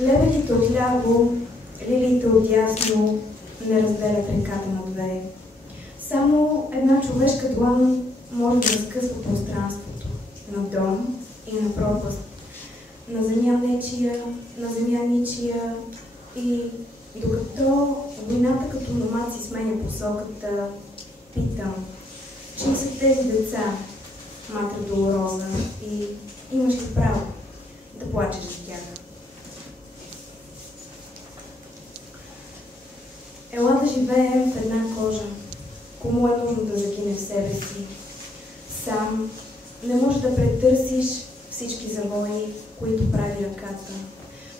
Лебедите отляво, лилиите отдясно не разделят реката на две. Само една човешка длан може да разкъсва пространството на дом и на пропаст, на земя нечия, на земя ничия и докато войната като номад си сменя посоката, питам, чии са тези деца, Матер Долороза, и имаш ли право да плачеш за тях? Ела да живеем в една кожа. Кому е нужно да загине в себе си? Сам не можеш да претърсиш всички завои, които прави ръката,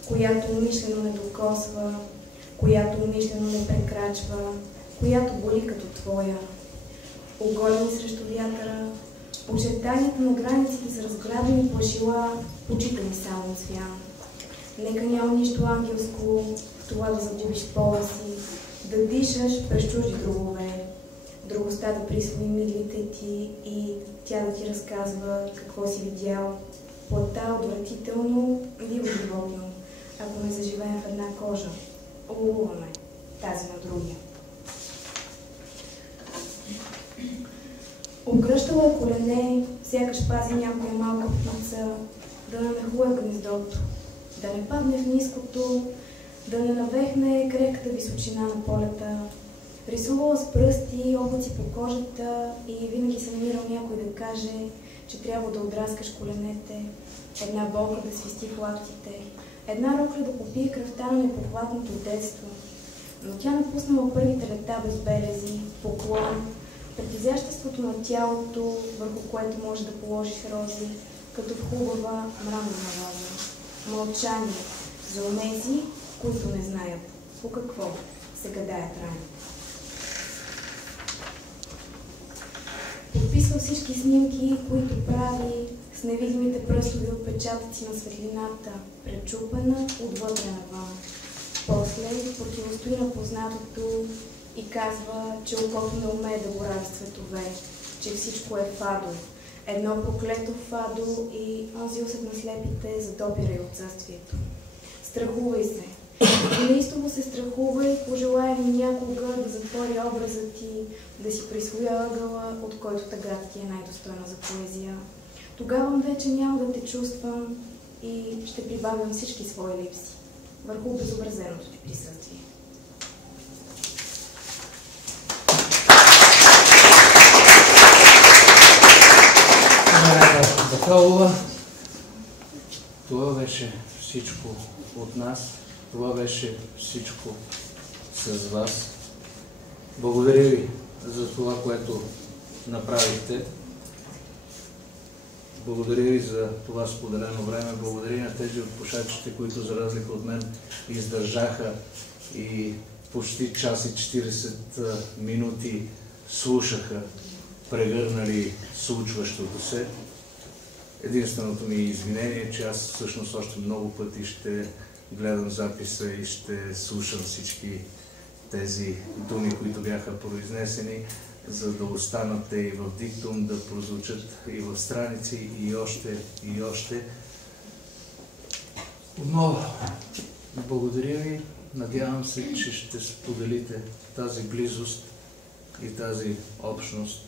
която умишлено не докосва, която умишлено не прекрачва, която боли като твоя. Оголени срещу вятъра, очертанията на границите с разграбени плашила, почитани само от свян. Нека няма нищо ангелско в това да загубиш пола си, да дишаш през чужди дробове, другостта да присвои миглите ти и тя да ти разказва какво си видял. Плътта е отвратително, диво животно, ако не заживеем в една кожа. Олуваме тази на другия. Обгръщала е колене, сякаш пази някоя малка птица, да не нахлуе в гнездото, да не падне в ниското, да не навехне крехката височина на полета. Рисувала с пръсти, облаци по кожата и винаги се намирал някой да каже, че трябва да отраскаш коленете, една болка да свисти в лактите, една рокля да попие кръвта на непохватното детство. Но тя напуснала първите лета без белези, поклон, пред изяществото на тялото, върху което може да положиш рози, като в хубава мраморна ваза. Мълчание за онези, които не знаят по какво се гадаят рани. Подписва всички снимки, които прави с невидимите пръстови отпечатъци на светлината, пречупена отвътре навън. После противостои на познатото и казва, че окото не умее да борави с цветове, че всичко е фадо. Едно проклето фадо и онзи усет на слепите задопира и отсъствието. Страхувай се. И неистово се страхува и пожелая ли някога да затвори образа ти, да си присвоя ъгъла, от който тъгата ти е най-достойна за поезия. Тогава вече няма да те чувствам и ще прибавям всички свои липси върху обезобразеното ти присъствие. Бакалова, това беше всичко от нас. Това беше всичко с вас. Благодаря ви за това, което направихте. Благодаря ви за това споделено време. Благодаря на тези от пушачите, които за разлика от мен издържаха и почти час и 40 минути слушаха прегърнали случващото се. Единственото ми извинение е, че аз всъщност още много пъти ще гледам записа и ще слушам всички тези думи, които бяха произнесени, за да останат те и в диктум, да прозвучат и в страници, и още, и още. Отново, благодаря ви. Надявам се, че ще споделите тази близост и тази общност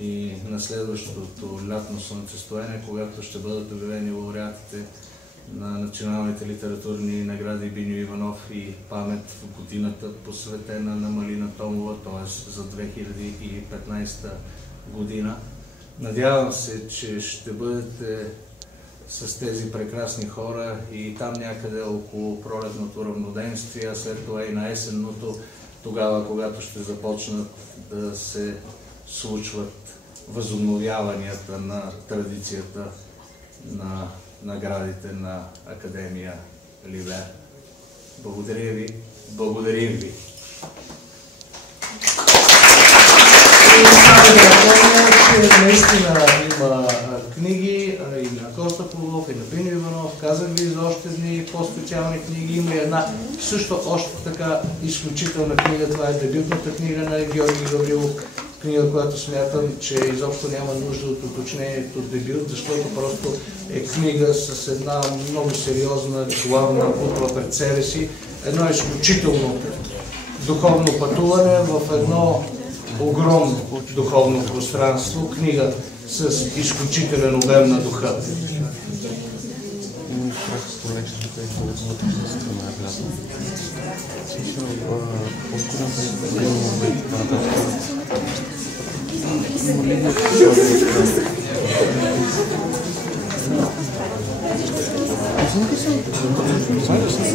и на следващото лятно слънцестояние, когато ще бъдат обявени лауреатите на националните литературни награди Биньо Иванов и памет в годината, посветена на Малина Томова, т.е. за 2015 година. Надявам се, че ще бъдете с тези прекрасни хора и там някъде около пролетното равноденствие, а след това и на есенното, тогава, когато ще започнат да се случват възобновяванията на традицията на наградите на Академия Либер. Благодаря ви. Благодарим ви. Само да напомня, че наистина има книги и на Коста Полов, и на Биньо Иванов. Казах ви за още дни по-специални книги. Има една също още така изключителна книга. Това е дебютната книга на Георги Гаврилов. Книга, която смятам, че изобщо няма нужда от уточнението дебют, защото просто е книга с една много сериозна главна буква пред себе си. Едно изключително духовно пътуване в едно огромно духовно пространство. Книга с изключителен обем на духа. Извините се,